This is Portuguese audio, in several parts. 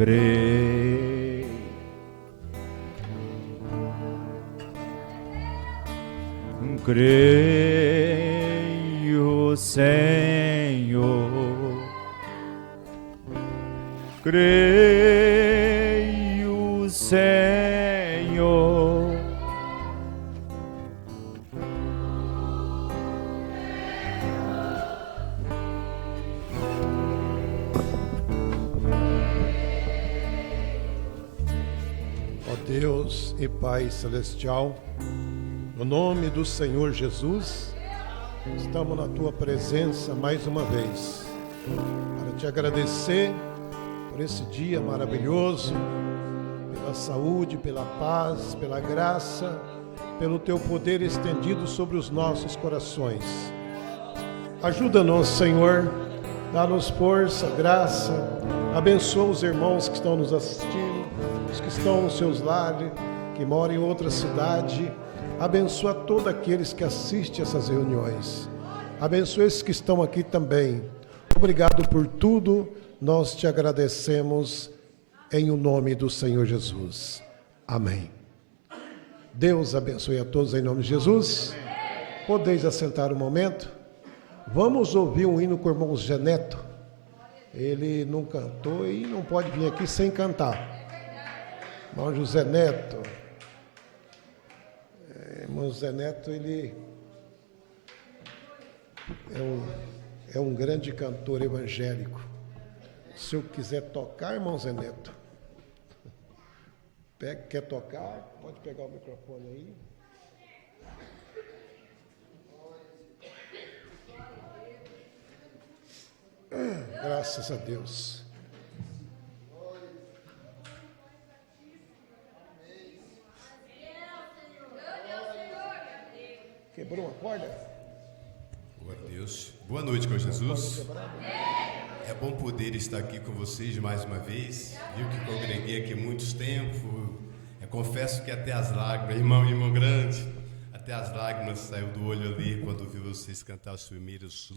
Creio, Senhor, creio, Senhor, ó Deus e Pai Celestial, no nome do Senhor Jesus, estamos na Tua presença mais uma vez, para Te agradecer por esse dia maravilhoso, pela saúde, pela paz, pela graça, pelo Teu poder estendido sobre os nossos corações. Ajuda-nos, Senhor, dá-nos força, graça, abençoa os irmãos que estão nos assistindo, os que estão nos seus lares, que moram em outra cidade. Abençoa todos aqueles que assistem essas reuniões. Abençoa esses que estão aqui também. Obrigado por tudo. Nós te agradecemos em o nome do Senhor Jesus. Amém. Deus abençoe a todos em nome de Jesus. Podeis assentar um momento. Vamos ouvir um hino com o irmão Zé Neto. Ele não cantou e não pode vir aqui sem cantar. Irmão José Neto. Irmão Zé Neto, ele é um grande cantor evangélico. Se eu quiser tocar, irmão Zé Neto, quer tocar? Pode pegar o microfone aí. Graças a Deus. Quebrou uma corda? Glória a Deus. Boa noite com Jesus. É bom poder estar aqui com vocês mais uma vez. Viu que congreguei aqui muitos tempos. Eu confesso que até as lágrimas, irmão grande, até as lágrimas saiu do olho ali quando vi vocês cantar os primeiros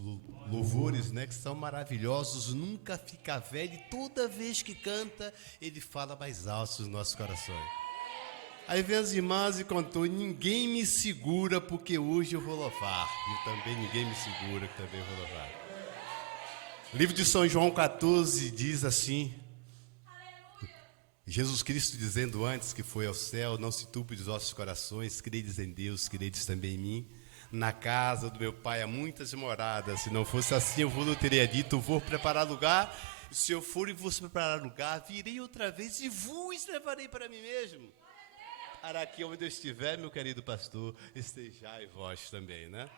louvores, né? Que são maravilhosos. Nunca fica velho. E toda vez que canta, ele fala mais alto nos nossos corações. Aí vem as irmãs e contou: ninguém me segura porque hoje eu vou louvar. E também ninguém me segura que também eu vou louvar. O livro de São João 14 diz assim: Jesus Cristo dizendo antes que foi ao céu: não se turbe os vossos corações, credes em Deus, credes também em mim. Na casa do meu pai há muitas moradas. Se não fosse assim, eu vou teria dito: vou preparar lugar. E se eu for e vos preparar lugar, virei outra vez e vos levarei para mim mesmo. Para aqui onde eu estiver, meu querido pastor, estejai vós também, né?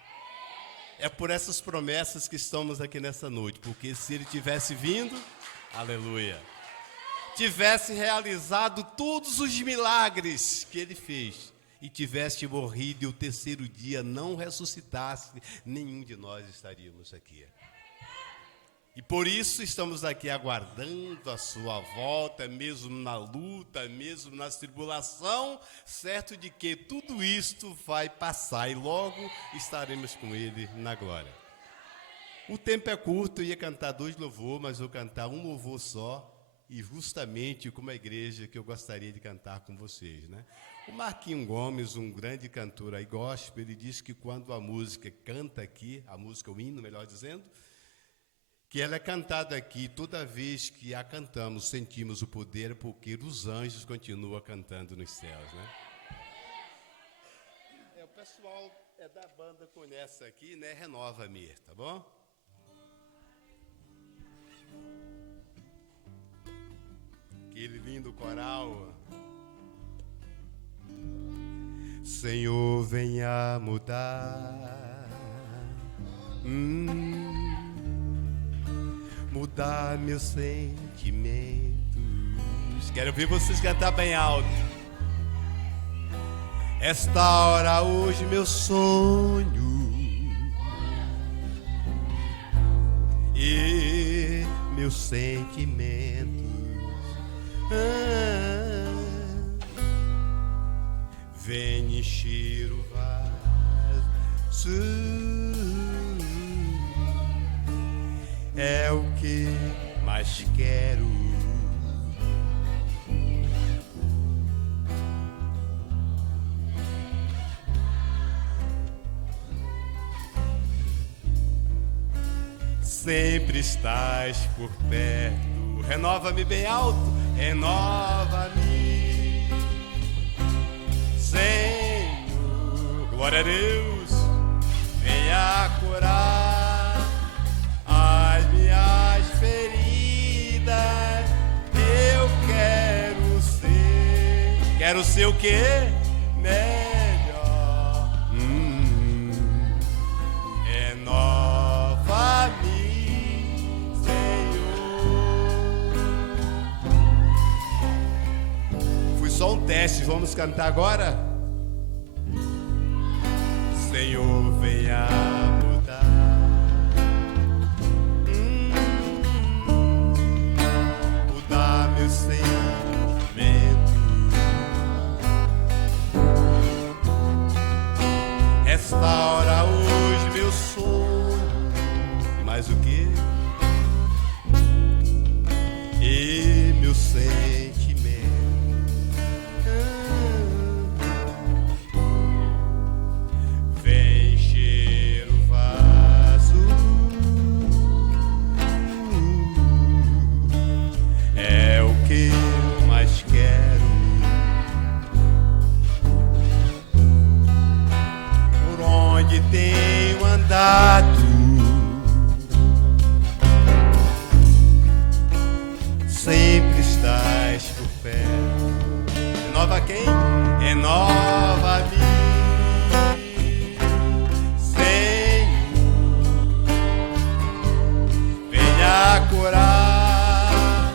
É por essas promessas que estamos aqui nessa noite, porque se ele tivesse vindo, aleluia, tivesse realizado todos os milagres que ele fez e tivesse morrido e o terceiro dia não ressuscitasse, nenhum de nós estaríamos aqui. E por isso estamos aqui aguardando a sua volta, mesmo na luta, mesmo na tribulação, certo de que tudo isto vai passar e logo estaremos com ele na glória. O tempo é curto, eu ia cantar 2 louvores, mas vou cantar um louvor só, e justamente como a igreja que eu gostaria de cantar com vocês, né? O Marquinho Gomes, um grande cantor aí gospel, ele diz que quando a música canta aqui, a música, o hino, melhor dizendo, que ela é cantada aqui, toda vez que a cantamos, sentimos o poder, porque os anjos continuam cantando nos céus, né? O pessoal da banda conhece aqui, né? Renova-me, tá bom? Aquele lindo coral. Senhor, venha mudar. Mudar meus sentimentos. Quero ver vocês cantar bem alto. Esta hora hoje meu sonho e meus sentimentos vem encher o vaso. É o que mais quero. sempre estás por perto. Renova-me bem alto, renova-me, Senhor, glória a Deus, venha curar as minhas feridas. Eu quero ser o quê? Melhor. Renova-me, Senhor. Foi só um teste, vamos cantar agora? Senhor, venha mudar mudar meu sentimento. Restaura hoje meu sonho. E mais o que? E meu sentimento. Vem encher o vaso. É o que eu mais quero. Onde tenho andado, sempre estás por perto. Renova quem? Renova-me, Senhor, venha curar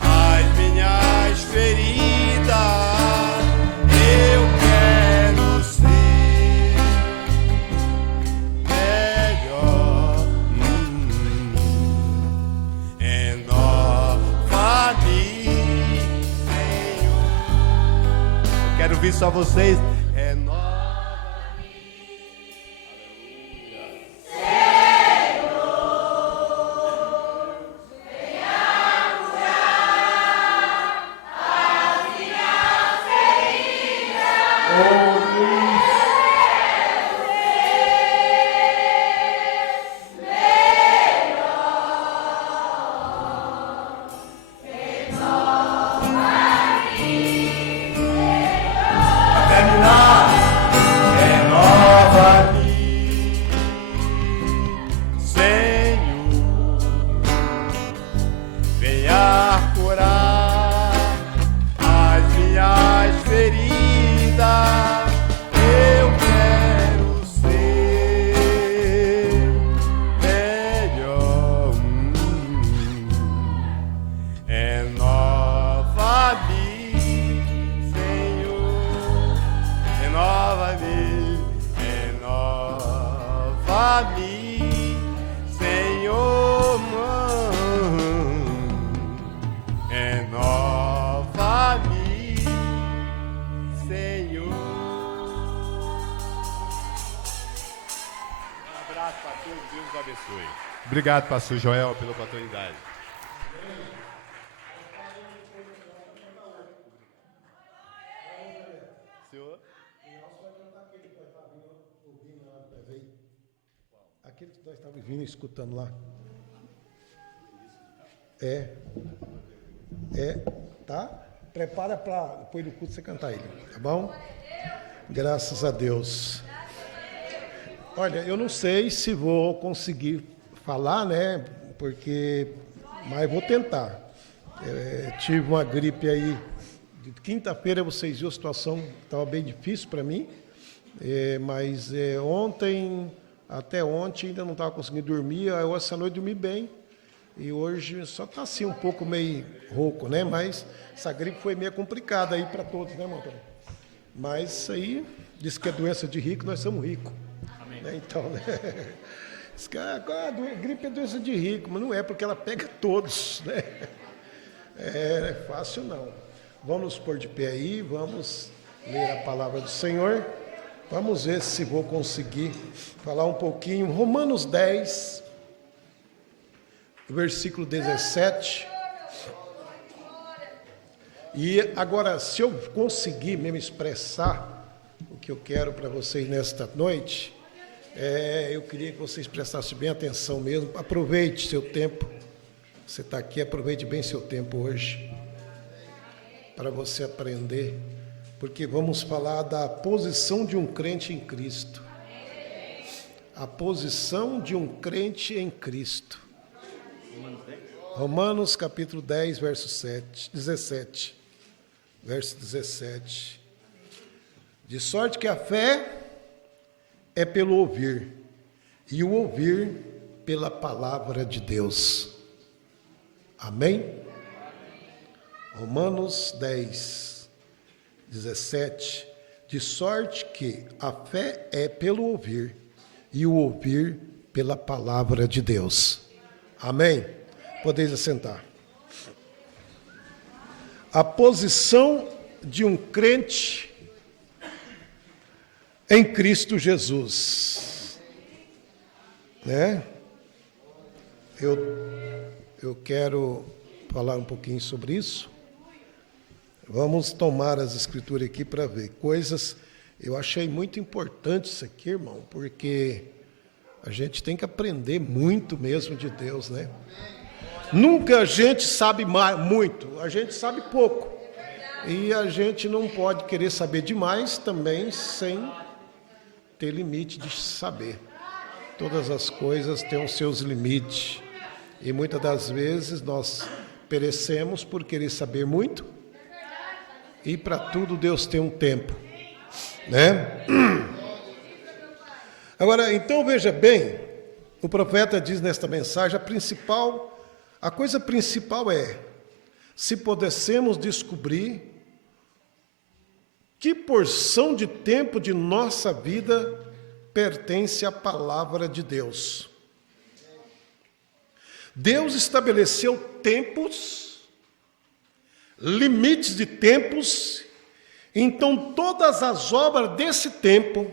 as minhas feridas. Eu quero ser melhor. Renova-me, Senhor. Eu quero ouvir só vocês. Renova-me, Obrigado, pastor Joel, pela oportunidade. Senhor? Aquele que nós estávamos vindo escutando lá. Tá? Prepara para depois do culto você cantar ele, tá bom? Graças a Deus. Olha, eu não sei se vou conseguir falar, né? Mas vou tentar. Tive uma gripe aí. De quinta-feira vocês viram a situação, estava bem difícil para mim. Mas até ontem ainda não estava conseguindo dormir. Eu essa noite dormi bem. E hoje só está assim um pouco meio rouco, né? Mas essa gripe foi meio complicada aí para todos, né, irmão? Mas isso aí, diz que é doença de rico, nós somos ricos. Né? Então, né? A gripe é doença de rico, mas não é, porque ela pega todos, né? Não é fácil não. Vamos nos pôr de pé aí, vamos ler a palavra do Senhor. Vamos ver se vou conseguir falar um pouquinho. Romanos 10, versículo 17. E agora, se eu conseguir mesmo expressar o que eu quero para vocês nesta noite, Eu queria que vocês prestassem bem atenção mesmo. Aproveite seu tempo. Você está aqui, aproveite bem seu tempo hoje, para você aprender, porque vamos falar da posição de um crente em Cristo. A posição de um crente em Cristo. Romanos capítulo 10, verso 17. Verso 17. De sorte que a fé é pelo ouvir, e o ouvir pela palavra de Deus. Amém? Romanos 10, 17. De sorte que a fé é pelo ouvir, e o ouvir pela palavra de Deus. Amém? Podeis assentar. A posição de um crente em Cristo Jesus, né? Eu quero falar um pouquinho sobre isso. Vamos tomar as escrituras aqui para ver coisas. Eu achei muito importante isso aqui, irmão, porque a gente tem que aprender muito mesmo de Deus, né? Nunca a gente sabe muito, a gente sabe pouco. E a gente não pode querer saber demais também sem ter limite de saber. Todas as coisas têm os seus limites. E muitas das vezes nós perecemos por querer saber muito. E para tudo Deus tem um tempo, né? Agora, então veja bem, o profeta diz nesta mensagem, a coisa principal é, se pudéssemos descobrir que porção de tempo de nossa vida pertence à palavra de Deus. Deus estabeleceu tempos, limites de tempos, então todas as obras desse tempo,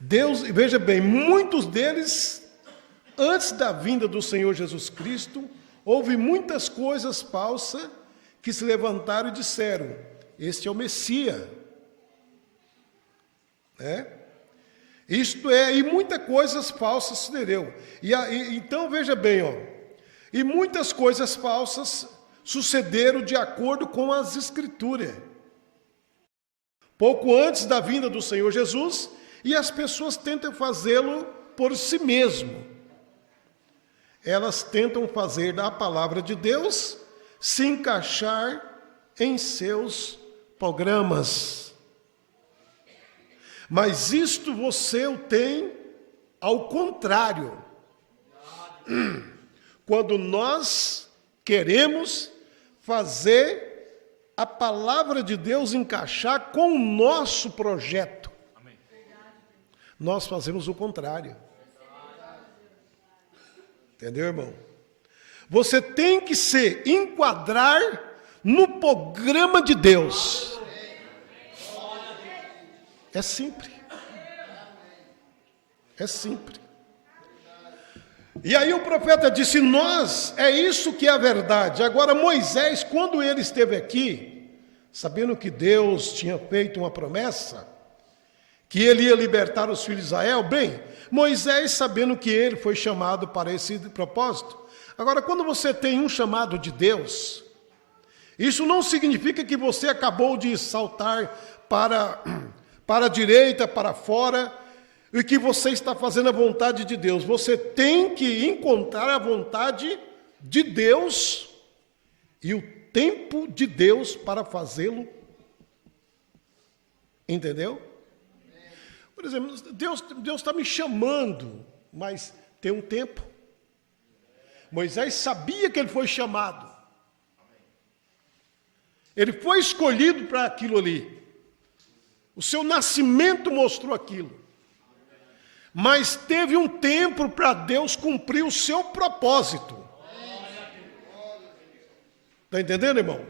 Deus, veja bem, muitos deles, antes da vinda do Senhor Jesus Cristo, houve muitas coisas falsas que se levantaram e disseram, este é o Messias, né? Isto é, e muitas coisas falsas sucederão. Então, veja bem, e muitas coisas falsas sucederam de acordo com as Escrituras. Pouco antes da vinda do Senhor Jesus, e as pessoas tentam fazê-lo por si mesmo. Elas tentam fazer da palavra de Deus se encaixar em seus programas. Mas isto você o tem ao contrário. Quando nós queremos fazer a palavra de Deus encaixar com o nosso projeto, nós fazemos o contrário. Entendeu, irmão? Você tem que se enquadrar no programa de Deus. É simples. É simples. E aí o profeta disse, é isso que é a verdade. Agora Moisés, quando ele esteve aqui, sabendo que Deus tinha feito uma promessa, que ele ia libertar os filhos de Israel, bem, Moisés, sabendo que ele foi chamado para esse propósito. Agora, quando você tem um chamado de Deus, isso não significa que você acabou de saltar para a direita, para fora, e que você está fazendo a vontade de Deus. Você tem que encontrar a vontade de Deus e o tempo de Deus para fazê-lo. Entendeu? Por exemplo, Deus está me chamando, mas tem um tempo. Moisés sabia que ele foi chamado. Ele foi escolhido para aquilo ali. O seu nascimento mostrou aquilo. Mas teve um tempo para Deus cumprir o seu propósito. Está entendendo, irmão?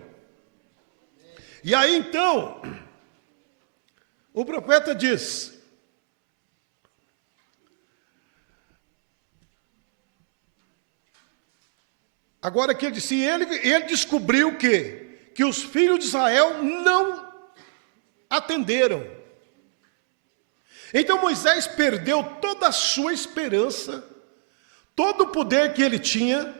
E aí, então, o profeta diz, agora que ele disse, ele descobriu que os filhos de Israel não atenderam. Então Moisés perdeu toda a sua esperança, todo o poder que ele tinha,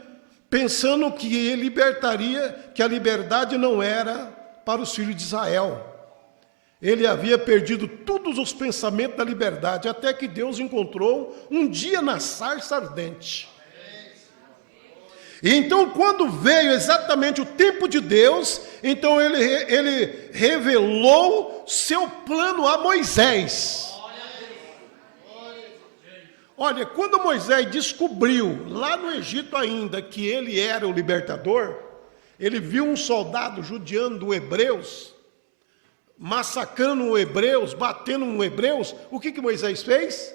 pensando que ele libertaria, que a liberdade não era para os filhos de Israel. Ele havia perdido todos os pensamentos da liberdade, até que Deus encontrou um dia na sarça ardente. E então, quando veio exatamente o tempo de Deus, então ele revelou seu plano a Moisés. Olha, quando Moisés descobriu, lá no Egito ainda, que ele era o libertador, ele viu um soldado judiando os hebreus, massacrando os hebreus, batendo nos hebreus. O que Moisés fez?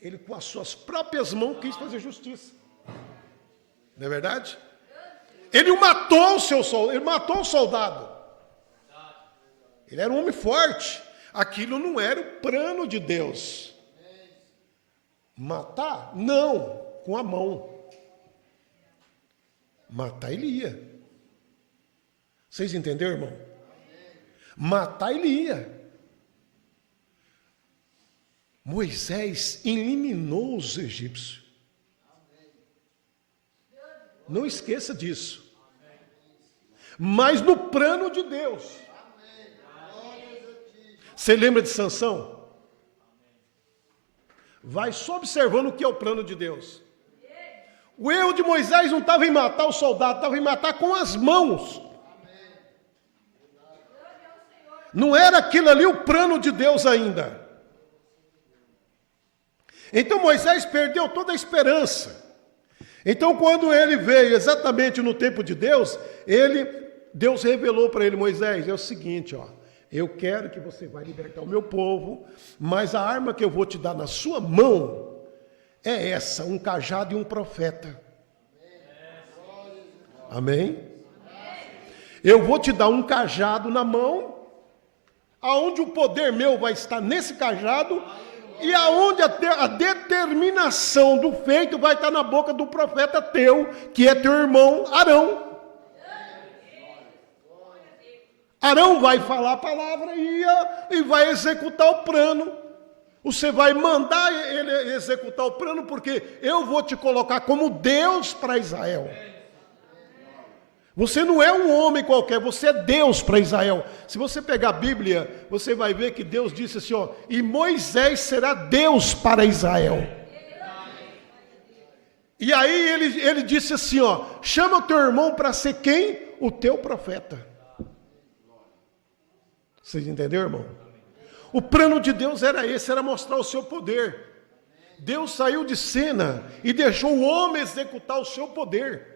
Ele, com as suas próprias mãos, quis fazer justiça. Não é verdade? Ele matou o soldado. Ele era um homem forte. Aquilo não era o plano de Deus. Matar? Não, com a mão. Matar ele ia. Vocês entenderam, irmão? Matar ele ia. Moisés eliminou os egípcios. Não esqueça disso. Mas no plano de Deus. Você lembra de Sansão? Vai só observando o que é o plano de Deus. O erro de Moisés não estava em matar o soldado, estava em matar com as mãos. Não era aquilo ali o plano de Deus ainda. Então Moisés perdeu toda a esperança. Então quando ele veio exatamente no tempo de Deus, Deus revelou para ele: Moisés, é o seguinte, ó. Eu quero que você vai libertar o meu povo, mas a arma que eu vou te dar na sua mão é essa, um cajado e um profeta. Amém? Eu vou te dar um cajado na mão, aonde o poder meu vai estar nesse cajado, e aonde a determinação do feito vai estar na boca do profeta teu, que é teu irmão Arão. Arão vai falar a palavra e vai executar o plano. Você vai mandar ele executar o plano, porque eu vou te colocar como Deus para Israel. Você não é um homem qualquer, você é Deus para Israel. Se você pegar a Bíblia, você vai ver que Deus disse assim, ó, e Moisés será Deus para Israel. E aí ele disse assim, ó, chama o teu irmão para ser quem? O teu profeta. Vocês entenderam, irmão? O plano de Deus era esse, era mostrar o seu poder. Deus saiu de cena e deixou o homem executar o seu poder.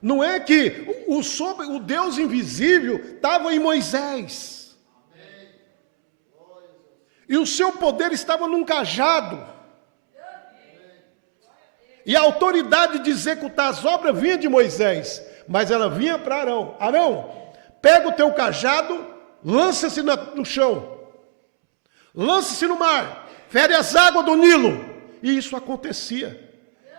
Não é que o Deus invisível estava em Moisés. E o seu poder estava num cajado. E a autoridade de executar as obras vinha de Moisés, mas ela vinha para Arão. Arão, pega o teu cajado, lança-se no chão, lança-se no mar, fere as águas do Nilo. E isso acontecia.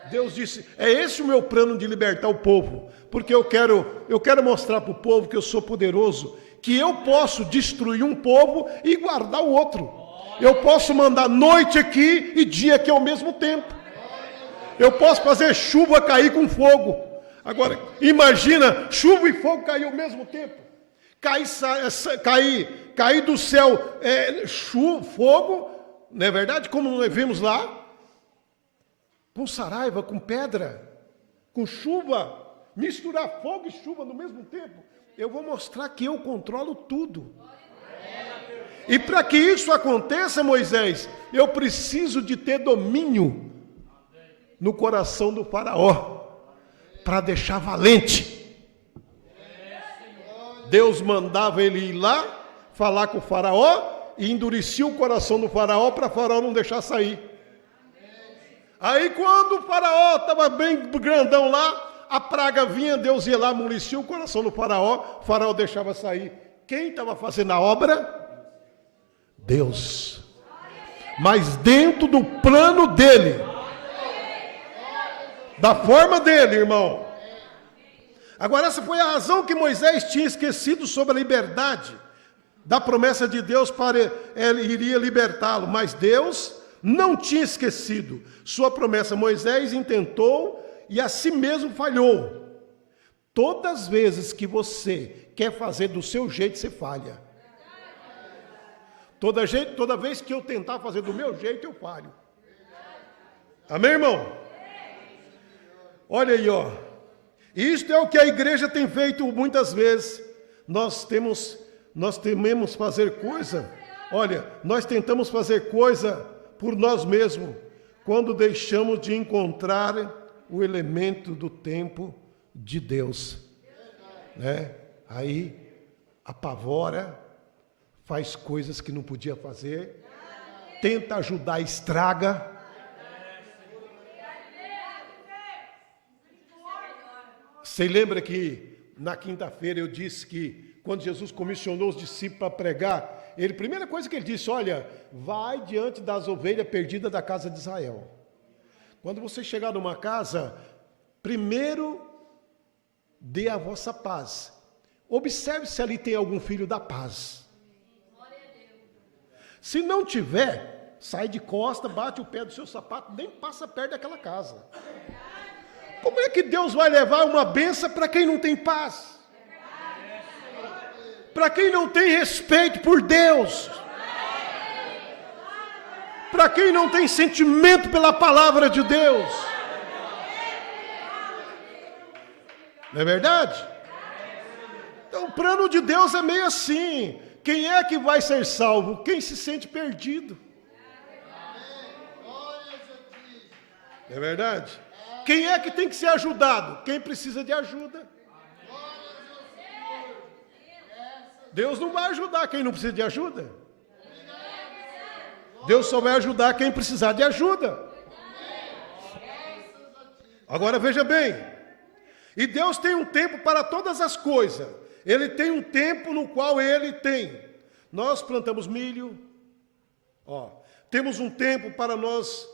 Deus disse, é esse o meu plano de libertar o povo, porque eu quero mostrar para o povo que eu sou poderoso, que eu posso destruir um povo e guardar o outro. Eu posso mandar noite aqui e dia aqui ao mesmo tempo. Eu posso fazer chuva cair com fogo. Agora, imagina chuva e fogo cair ao mesmo tempo. Cair do céu fogo, não é verdade? Como nós vimos lá, com saraiva, com pedra, com chuva, misturar fogo e chuva no mesmo tempo. Eu vou mostrar que eu controlo tudo. E para que isso aconteça, Moisés, eu preciso de ter domínio no coração do faraó, para deixar valente. Deus mandava ele ir lá, falar com o faraó, e endurecia o coração do faraó, para o faraó não deixar sair. Aí quando o faraó estava bem grandão lá, a praga vinha, Deus ia lá, amolecia o coração do faraó, o faraó deixava sair. Quem estava fazendo a obra? Deus. Mas dentro do plano dele, da forma dele, irmão. Agora, essa foi a razão que Moisés tinha esquecido sobre a liberdade. da promessa de Deus para ele iria libertá-lo, mas Deus não tinha esquecido sua promessa. Moisés intentou e a si mesmo falhou. Todas as vezes que você quer fazer do seu jeito, você falha. Toda vez que eu tentar fazer do meu jeito, eu falho. Amém, irmão? Olha aí, ó. Isto é o que a igreja tem feito muitas vezes. Nós tememos fazer coisa. Olha, nós tentamos fazer coisa por nós mesmos, quando deixamos de encontrar o elemento do tempo de Deus, né? Aí apavora, faz coisas que não podia fazer, tenta ajudar, estraga. Você lembra que na quinta-feira eu disse que quando Jesus comissionou os discípulos para pregar, a primeira coisa que ele disse, olha, vai diante das ovelhas perdidas da casa de Israel. Quando você chegar numa casa, primeiro dê a vossa paz. Observe se ali tem algum filho da paz. Se não tiver, sai de costa, bate o pé do seu sapato, nem passa perto daquela casa. Como é que Deus vai levar uma bênção para quem não tem paz? Para quem não tem respeito por Deus? Para quem não tem sentimento pela palavra de Deus? Não é verdade? Então o plano de Deus é meio assim. Quem é que vai ser salvo? Quem se sente perdido. Não é verdade? Quem é que tem que ser ajudado? Quem precisa de ajuda. Deus não vai ajudar quem não precisa de ajuda. Deus só vai ajudar quem precisar de ajuda. Agora veja bem. E Deus tem um tempo para todas as coisas. Ele tem um tempo no qual Ele tem. Nós plantamos milho. Temos um tempo para nós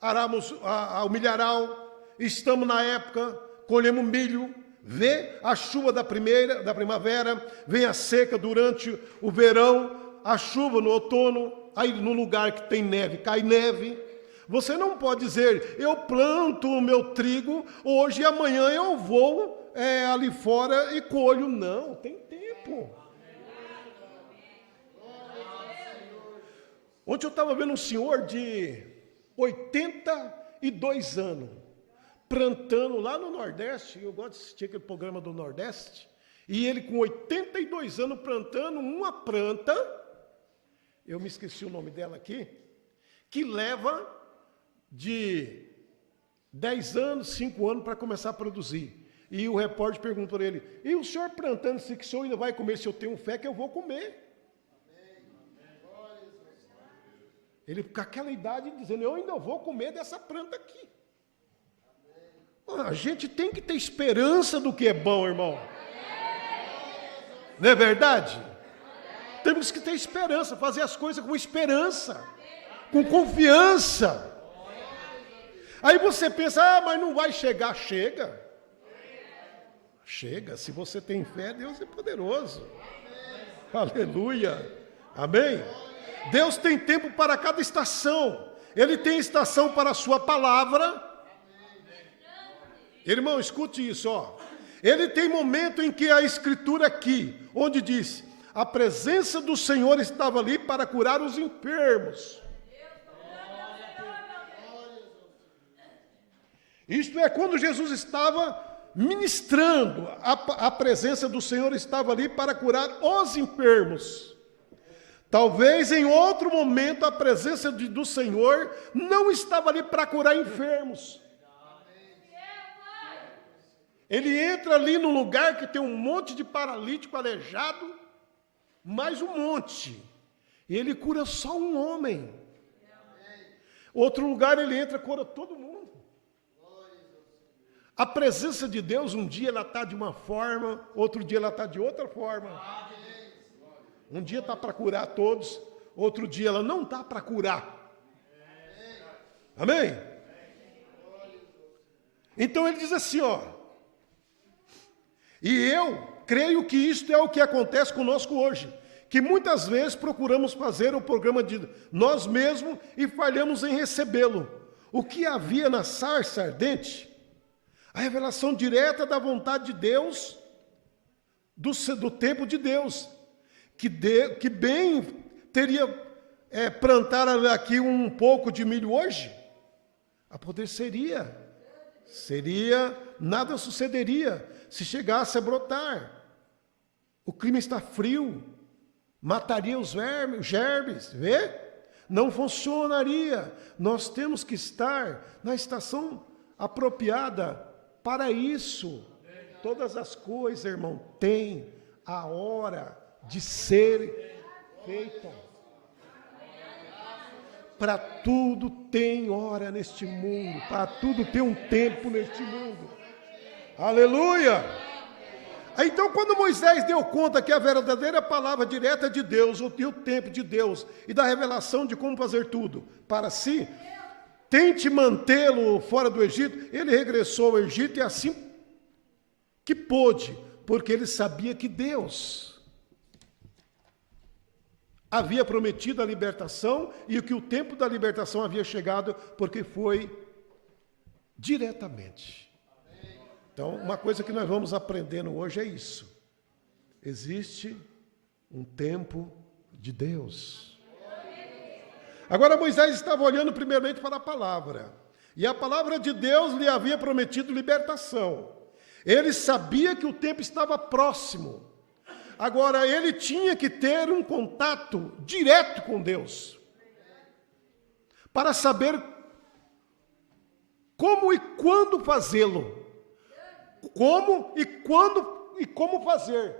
ararmos o milharal. Estamos na época, colhemos milho. Vê a chuva da primavera, vem a seca durante o verão, a chuva no outono, aí no lugar que tem neve, cai neve. Você não pode dizer, eu planto o meu trigo, hoje e amanhã eu vou ali fora e colho. Não, tem tempo. Ontem eu estava vendo um senhor de 82 anos, plantando lá no Nordeste. Eu gosto de assistir aquele programa do Nordeste, e ele com 82 anos plantando uma planta, eu me esqueci o nome dela aqui, que leva de 10 anos, 5 anos para começar a produzir. E o repórter perguntou para ele, e o senhor plantando, se o senhor ainda vai comer, se eu tenho fé que eu vou comer. Ele com aquela idade dizendo, eu ainda vou comer dessa planta aqui. A gente tem que ter esperança do que é bom, irmão. Não é verdade? Temos que ter esperança, fazer as coisas com esperança, com confiança. Aí você pensa, mas não vai chegar. Chega. Chega, se você tem fé, Deus é poderoso. Aleluia. Amém? Deus tem tempo para cada estação. Ele tem estação para a sua palavra. Irmão, escute isso, ó. Ele tem momento em que a escritura aqui, onde diz, a presença do Senhor estava ali para curar os enfermos. Isto é, quando Jesus estava ministrando, a presença do Senhor estava ali para curar os enfermos. Talvez em outro momento a presença do Senhor não estava ali para curar enfermos. Ele entra ali no lugar que tem um monte de paralítico, aleijado, mais um monte. E ele cura só um homem. Outro lugar ele entra e cura todo mundo. A presença de Deus, um dia ela está de uma forma, outro dia ela está de outra forma. Um dia está para curar todos, outro dia ela não está para curar. Amém? Então ele diz assim, ó. E eu creio que isto é o que acontece conosco hoje, que muitas vezes procuramos fazer o programa de nós mesmos e falhamos em recebê-lo. O que havia na sarça ardente? A revelação direta da vontade de Deus, do tempo de Deus, que bem teria plantar aqui um pouco de milho hoje, apodreceria, nada sucederia se chegasse a brotar. O clima está frio, mataria os germes, vê? Não funcionaria. Nós temos que estar na estação apropriada para isso. Todas as coisas, irmão, têm a hora de ser feita. Para tudo tem hora neste mundo, para tudo tem um tempo neste mundo. Aleluia! Então, quando Moisés deu conta que a verdadeira palavra direta de Deus, o tempo de Deus e da revelação de como fazer tudo para si, tente mantê-lo fora do Egito, ele regressou ao Egito e assim que pôde, porque ele sabia que Deus havia prometido a libertação e que o tempo da libertação havia chegado, porque foi diretamente. Então, uma coisa que nós vamos aprendendo hoje é isso. Existe um tempo de Deus. Agora, Moisés estava olhando primeiramente para a palavra. E a palavra de Deus lhe havia prometido libertação. Ele sabia que o tempo estava próximo. Agora, ele tinha que ter um contato direto com Deus. Para saber como e quando fazê-lo. Como e quando e como fazer.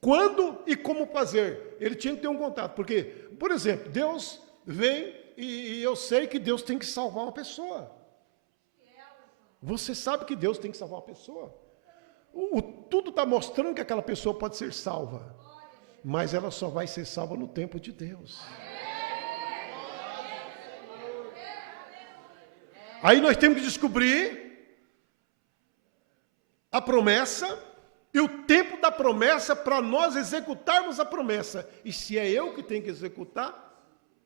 Quando e como fazer. Ele tinha que ter um contato. Porque, por exemplo, Deus vem e eu sei que Deus tem que salvar uma pessoa. Você sabe que Deus tem que salvar uma pessoa. Tudo está mostrando que aquela pessoa pode ser salva. Mas ela só vai ser salva no tempo de Deus. Aí nós temos que descobrir a promessa e o tempo da promessa para nós executarmos a promessa. E se é eu que tenho que executar,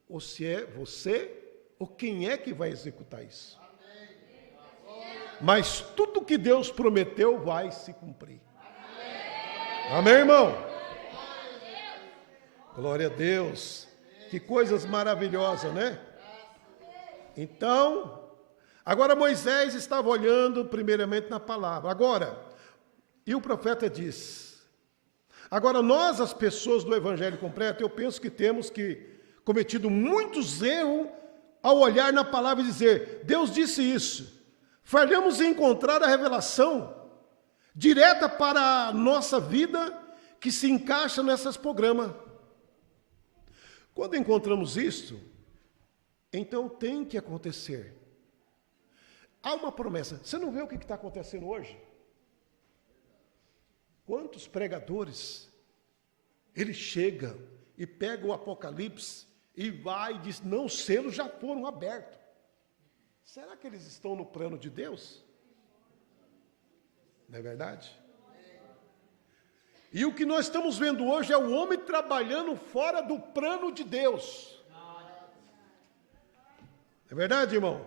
ou se é você, ou quem é que vai executar isso. Mas tudo que Deus prometeu vai se cumprir. Amém, irmão? Glória a Deus. Que coisas maravilhosas, né? Então, agora Moisés estava olhando primeiramente na palavra. Agora, e o profeta diz: agora nós, as pessoas do evangelho completo, eu penso que temos cometido muitos erros ao olhar na palavra e dizer, Deus disse isso. Falhamos em encontrar a revelação direta para a nossa vida que se encaixa nesses programas. Quando encontramos isso, então tem que acontecer. Há uma promessa. Você não vê o que está acontecendo hoje? Quantos pregadores, ele chega e pega o Apocalipse e vai e diz, não, os selos já foram abertos. Será que eles estão no plano de Deus? Não é verdade? E o que nós estamos vendo hoje é o homem trabalhando fora do plano de Deus. É verdade, irmão?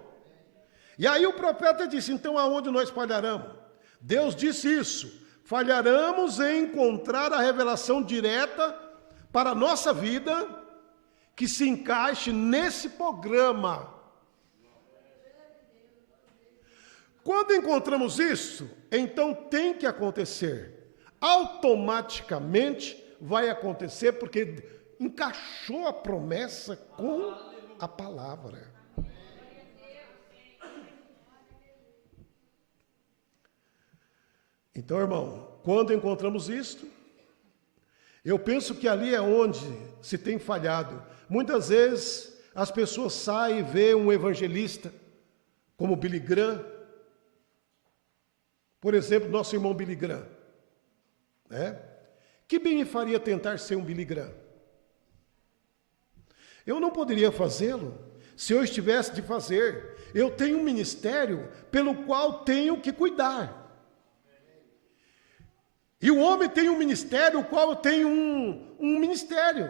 E aí o profeta disse, então aonde nós falharemos? Deus disse isso, falharemos em encontrar a revelação direta para a nossa vida, que se encaixe nesse programa. Quando encontramos isso, então tem que acontecer. Automaticamente vai acontecer, porque encaixou a promessa com a palavra. Então, irmão, quando encontramos isto, eu penso que ali é onde se tem falhado. Muitas vezes as pessoas saem e vêem um evangelista, como Billy Graham, por exemplo, nosso irmão Billy Graham, né? Que bem me faria tentar ser um Billy Graham? Eu não poderia fazê-lo se eu estivesse de fazer. Eu tenho um ministério pelo qual tenho que cuidar. E o homem tem um ministério, o qual tem um ministério.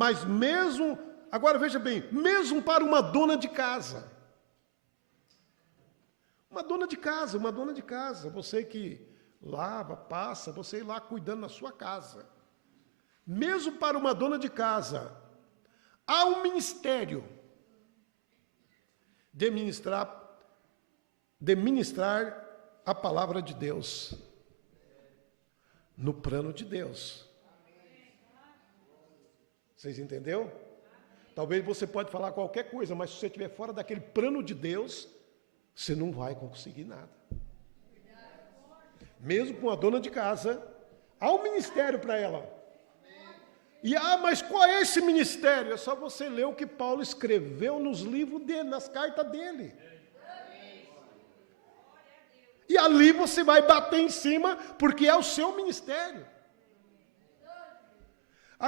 Mas mesmo, agora veja bem, mesmo para uma dona de casa. Uma dona de casa, você que lava, passa, você ir lá cuidando da sua casa. Mesmo para uma dona de casa, há um ministério de ministrar a palavra de Deus no plano de Deus. Vocês entenderam? Talvez você pode falar qualquer coisa, mas se você estiver fora daquele plano de Deus, você não vai conseguir nada. Mesmo com a dona de casa, há um ministério para ela. E mas qual é esse ministério? É só você ler o que Paulo escreveu nos livros dele, nas cartas dele. E ali você vai bater em cima, porque é o seu ministério.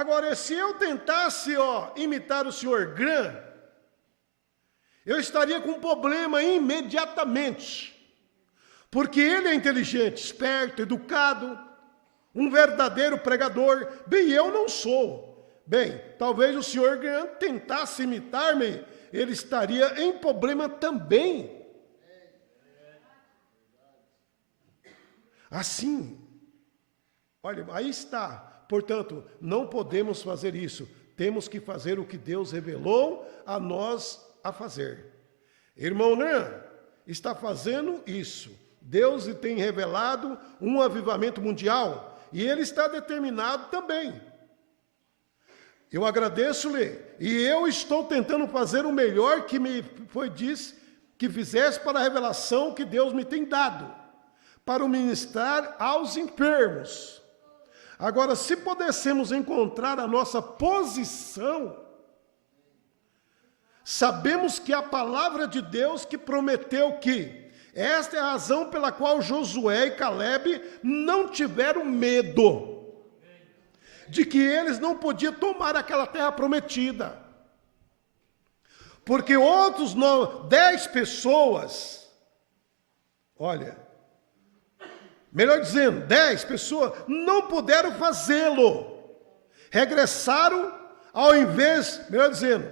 Agora, se eu tentasse imitar o senhor Graham, eu estaria com um problema imediatamente. Porque ele é inteligente, esperto, educado, um verdadeiro pregador. Bem, eu não sou. Bem, talvez o senhor Graham tentasse imitar-me, ele estaria em problema também. Assim, olha, aí está. Portanto, não podemos fazer isso. Temos que fazer o que Deus revelou a nós a fazer. Irmão Nan está fazendo isso. Deus lhe tem revelado um avivamento mundial e ele está determinado também. Eu agradeço-lhe e eu estou tentando fazer o melhor que me foi dito que fizesse para a revelação que Deus me tem dado, para o ministrar aos enfermos. Agora, se pudéssemos encontrar a nossa posição, sabemos que a palavra de Deus que prometeu que esta é a razão pela qual Josué e Caleb não tiveram medo de que eles não podiam tomar aquela terra prometida. Porque outros 10 pessoas, olha, melhor dizendo, 10 pessoas não puderam fazê-lo. Regressaram ao invés, melhor dizendo,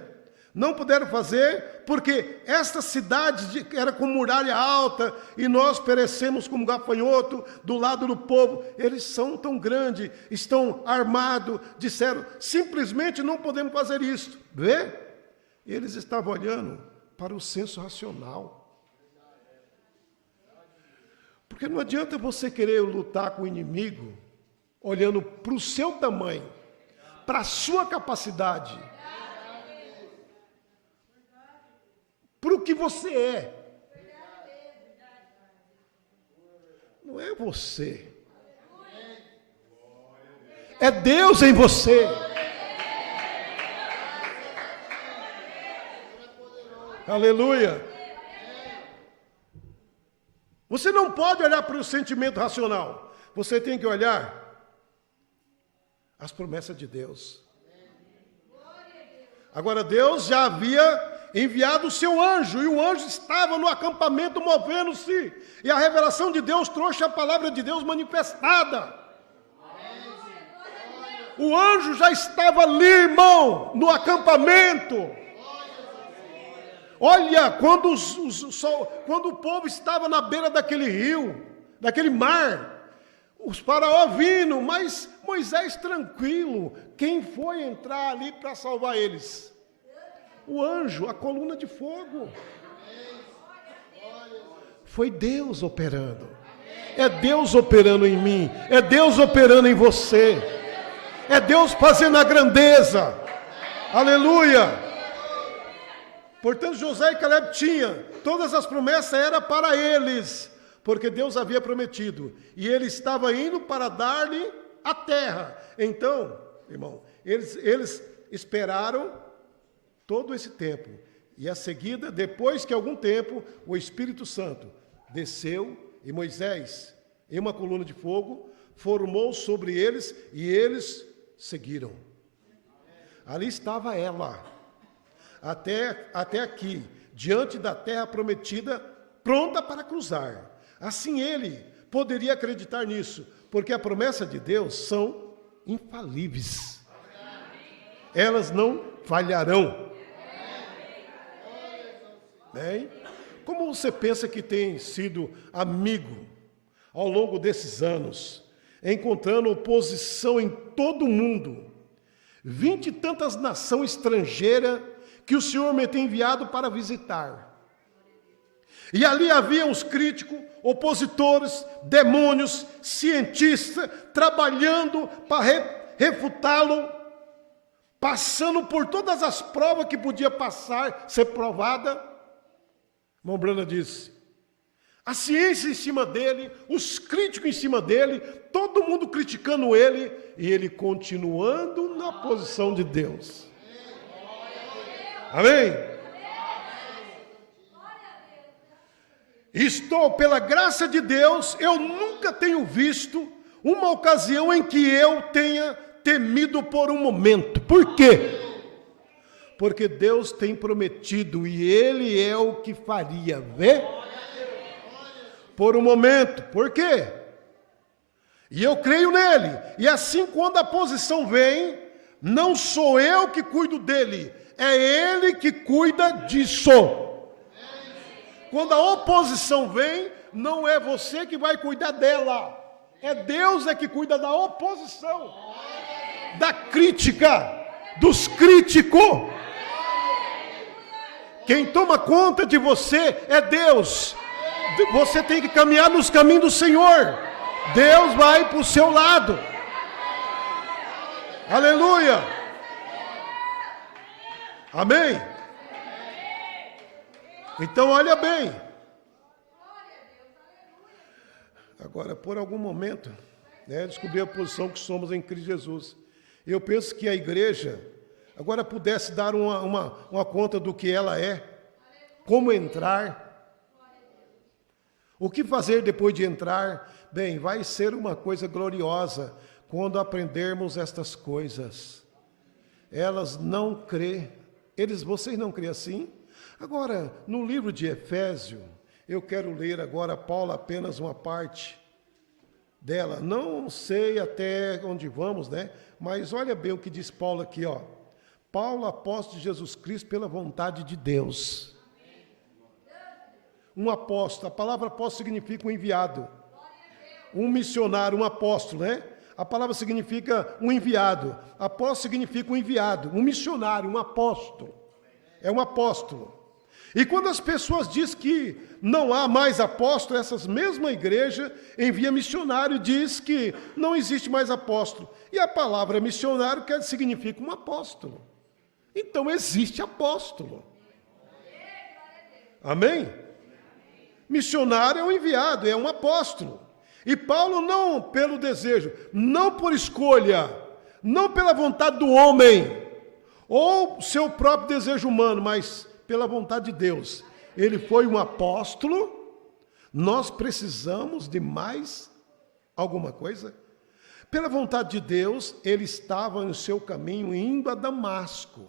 não puderam fazer porque esta cidade era com muralha alta e nós perecemos como gafanhoto do lado do povo. Eles são tão grandes, estão armados, disseram, simplesmente não podemos fazer isso. Vê? Eles estavam olhando para o senso racional. Porque não adianta você querer lutar com o inimigo olhando para o seu tamanho, para a sua capacidade, para o que você é. Não é você. É Deus em você. Aleluia. Você não pode olhar para o sentimento racional. Você tem que olhar as promessas de Deus. Agora, Deus já havia enviado o seu anjo, e o anjo estava no acampamento movendo-se, e a revelação de Deus trouxe a palavra de Deus manifestada. O anjo já estava ali, irmão, no acampamento. Olha, quando o povo estava na beira daquele rio, daquele mar, os faraó vindo, mas Moisés tranquilo, quem foi entrar ali para salvar eles? O anjo, a coluna de fogo. Foi Deus operando. É Deus operando em mim. É Deus operando em você. É Deus fazendo a grandeza. Aleluia. Portanto, Josué e Caleb tinham. Todas as promessas eram para eles. Porque Deus havia prometido. E ele estava indo para dar-lhe a terra. Então, irmão, eles esperaram todo esse tempo, e a seguida, depois que algum tempo, o Espírito Santo desceu, e Moisés, em uma coluna de fogo, formou sobre eles, e eles seguiram. Ali estava ela, até aqui, diante da terra prometida, pronta para cruzar. Assim ele poderia acreditar nisso, Porque a promessa de Deus são infalíveis. Elas não falharão. Bem, como você pensa que tem sido amigo ao longo desses anos, encontrando oposição em todo o mundo, 20 e tantas nações estrangeiras que o Senhor me tem enviado para visitar. E ali havia os críticos, opositores, demônios, cientistas, trabalhando para refutá-lo, passando por todas as provas que podia passar, ser provada. Irmão Brana disse, a ciência em cima dele, os críticos em cima dele, todo mundo criticando ele, e ele continuando na posição de Deus. Amém? Estou, pela graça de Deus, eu nunca tenho visto uma ocasião em que eu tenha temido por um momento. Por quê? Porque Deus tem prometido e Ele é o que faria, vê? Por um momento. Por quê? E eu creio nele. E assim, quando a posição vem, não sou eu que cuido dele, é ele que cuida disso. Quando a oposição vem, não é você que vai cuidar dela, é Deus que cuida da oposição, da crítica, dos críticos. Quem toma conta de você é Deus. Você tem que caminhar nos caminhos do Senhor. Deus vai para o seu lado. Aleluia. Amém? Então olha bem. Agora, por algum momento, descobri a posição que somos em Cristo Jesus. Eu penso que a igreja agora pudesse dar uma conta do que ela é, como entrar, o que fazer depois de entrar. Bem, vai ser uma coisa gloriosa quando aprendermos estas coisas. Elas não crê, vocês não crêem assim? Agora, no livro de Efésios, eu quero ler agora Paulo apenas uma parte dela. Não sei até onde vamos, né? Mas olha bem o que diz Paulo aqui, ó. Paulo, apóstolo de Jesus Cristo, pela vontade de Deus. Um apóstolo, a palavra apóstolo significa um enviado. Um missionário, um apóstolo, né? A palavra significa um enviado. Apóstolo significa um enviado, um missionário, um apóstolo. É um apóstolo. E quando as pessoas dizem que não há mais apóstolo, essas mesma igreja envia missionário e diz que não existe mais apóstolo. E a palavra missionário significa um apóstolo. Então existe apóstolo. Amém? Missionário é um enviado, é um apóstolo. E Paulo não pelo desejo, não por escolha, não pela vontade do homem, ou seu próprio desejo humano, mas pela vontade de Deus. Ele foi um apóstolo. Nós precisamos de mais alguma coisa? Pela vontade de Deus, ele estava no seu caminho indo a Damasco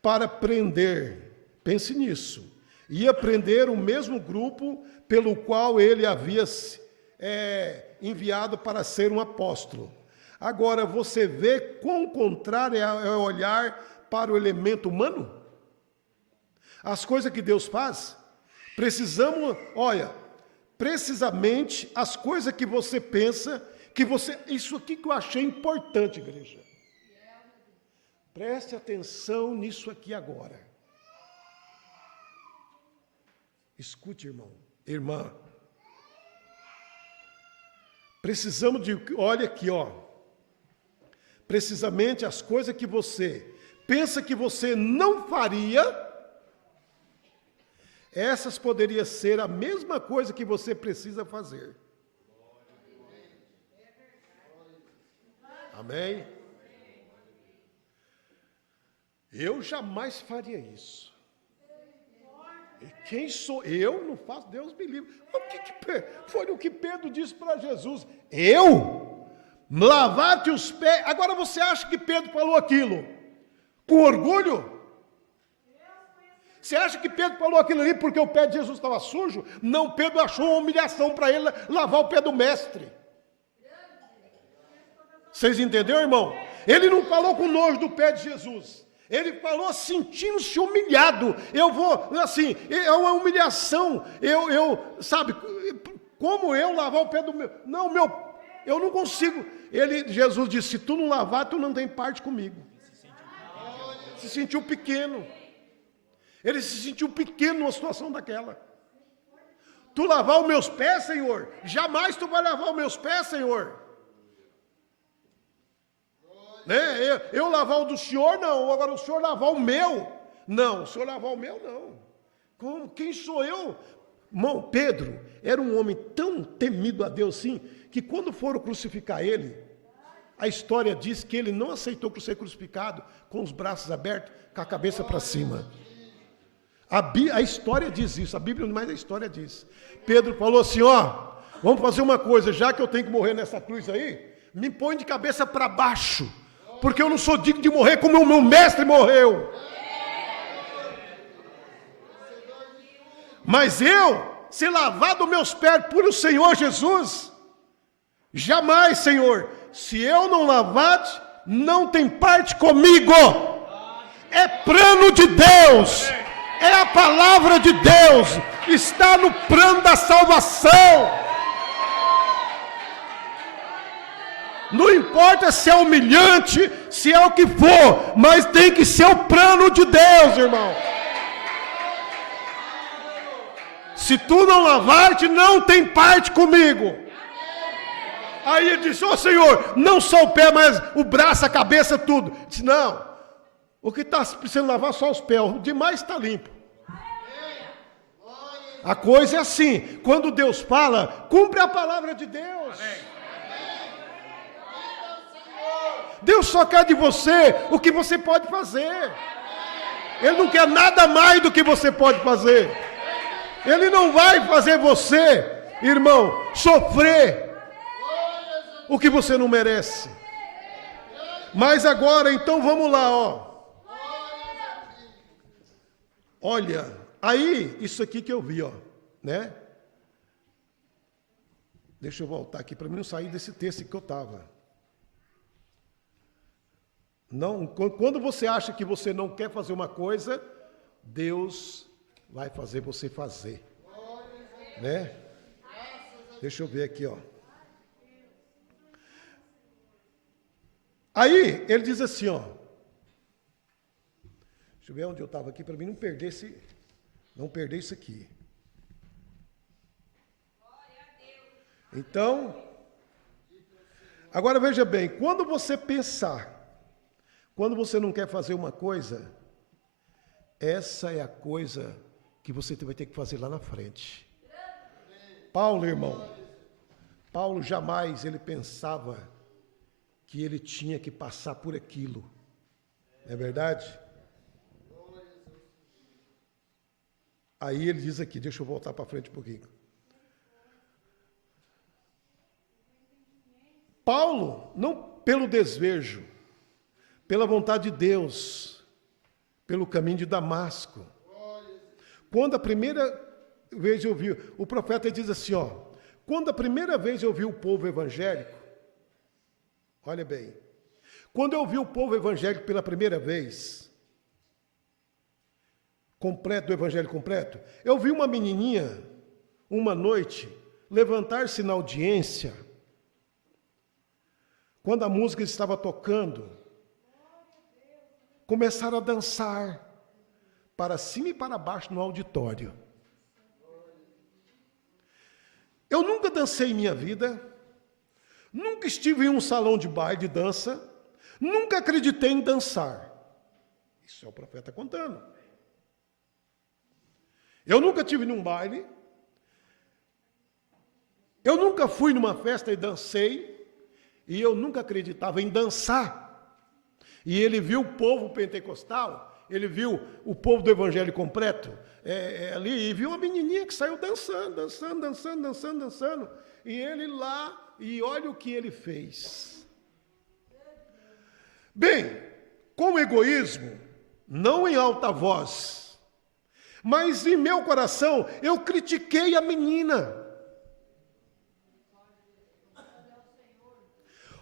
para prender, pense nisso, ia prender o mesmo grupo pelo qual ele havia enviado para ser um apóstolo. Agora, você vê quão contrário é olhar para o elemento humano? As coisas que Deus faz, precisamos, olha, precisamente as coisas que você pensa, isso aqui que eu achei importante, igreja. Preste atenção nisso aqui agora. Escute, irmão, irmã. Precisamos de, olha aqui, ó. Precisamente as coisas que você pensa que você não faria, essas poderiam ser a mesma coisa que você precisa fazer. Amém? Eu jamais faria isso. E quem sou eu? Não faço, Deus me livre. Foi o que Pedro disse para Jesus. Eu? Lavar-te os pés. Agora você acha que Pedro falou aquilo com orgulho? Você acha que Pedro falou aquilo ali porque o pé de Jesus estava sujo? Não, Pedro achou uma humilhação para ele lavar o pé do mestre. Vocês entenderam, irmão? Ele não falou com nojo do pé de Jesus. Ele falou sentindo-se humilhado. Eu vou, assim, é uma humilhação. Sabe, como eu lavar o pé do meu... Não, eu não consigo. Jesus disse, se tu não lavar, tu não tem parte comigo. Se sentiu pequeno. Ele se sentiu pequeno numa situação daquela. Tu lavar os meus pés, Senhor? Jamais tu vai lavar os meus pés, Senhor. Né? Eu lavar o do Senhor, não. Agora o Senhor lavar o meu. Não, o Senhor lavar o meu, não. Como? Quem sou eu? Irmão, Pedro era um homem tão temido a Deus, sim, que quando foram crucificar ele, a história diz que ele não aceitou ser crucificado com os braços abertos, com a cabeça para cima. A história diz isso, a Bíblia, mas a história diz. Pedro falou assim, ó, vamos fazer uma coisa, já que eu tenho que morrer nessa cruz aí, me põe de cabeça para baixo, porque eu não sou digno de morrer como o meu mestre morreu. Mas ser lavado meus pés por o Senhor Jesus, jamais, Senhor, se eu não lavar, não tem parte comigo. É plano de Deus, é a palavra de Deus, está no plano da salvação. Não importa se é humilhante, se é o que for, mas tem que ser o plano de Deus, irmão. Se tu não lavar-te, não tem parte comigo. Aí ele disse, ô Senhor, não só o pé, mas o braço, a cabeça, tudo. Ele disse, não, o que está precisando lavar só os pés, o demais está limpo. A coisa é assim, quando Deus fala, cumpre a palavra de Deus. Deus só quer de você o que você pode fazer. Ele não quer nada mais do que você pode fazer. Ele não vai fazer você, irmão, sofrer o que você não merece. Mas agora, então, vamos lá, ó. Olha, aí, isso aqui que eu vi, ó, né? Deixa eu voltar aqui, para mim não sair desse texto que eu estava. Não, quando você acha que você não quer fazer uma coisa, Deus vai fazer você fazer, né? Deixa eu ver aqui, ó. Aí, ele diz assim, ó. Deixa eu ver onde eu estava aqui, para mim não perder isso aqui. Então, agora veja bem, quando você pensar, quando você não quer fazer uma coisa, essa é a coisa que você vai ter que fazer lá na frente. Paulo, irmão, Paulo jamais ele pensava que ele tinha que passar por aquilo. Não é verdade? Aí ele diz aqui, deixa eu voltar para frente um pouquinho. Paulo, não pelo desejo, pela vontade de Deus, pelo caminho de Damasco. Quando a primeira vez eu vi, o profeta diz assim, ó, quando a primeira vez eu vi o povo evangélico, olha bem, quando eu vi o povo evangélico pela primeira vez, completo, do evangelho completo, eu vi uma menininha, uma noite, levantar-se na audiência, quando a música estava tocando, começaram a dançar, para cima e para baixo no auditório. Eu nunca dancei em minha vida, nunca estive em um salão de baile de dança, nunca acreditei em dançar. Isso é o profeta contando. Eu nunca estive num baile, eu nunca fui numa festa e dancei, e eu nunca acreditava em dançar. E ele viu o povo pentecostal, ele viu o povo do evangelho completo, ali, e viu uma menininha que saiu dançando. E ele lá, e olha o que ele fez. Bem, com egoísmo, não em alta voz, mas em meu coração, eu critiquei a menina.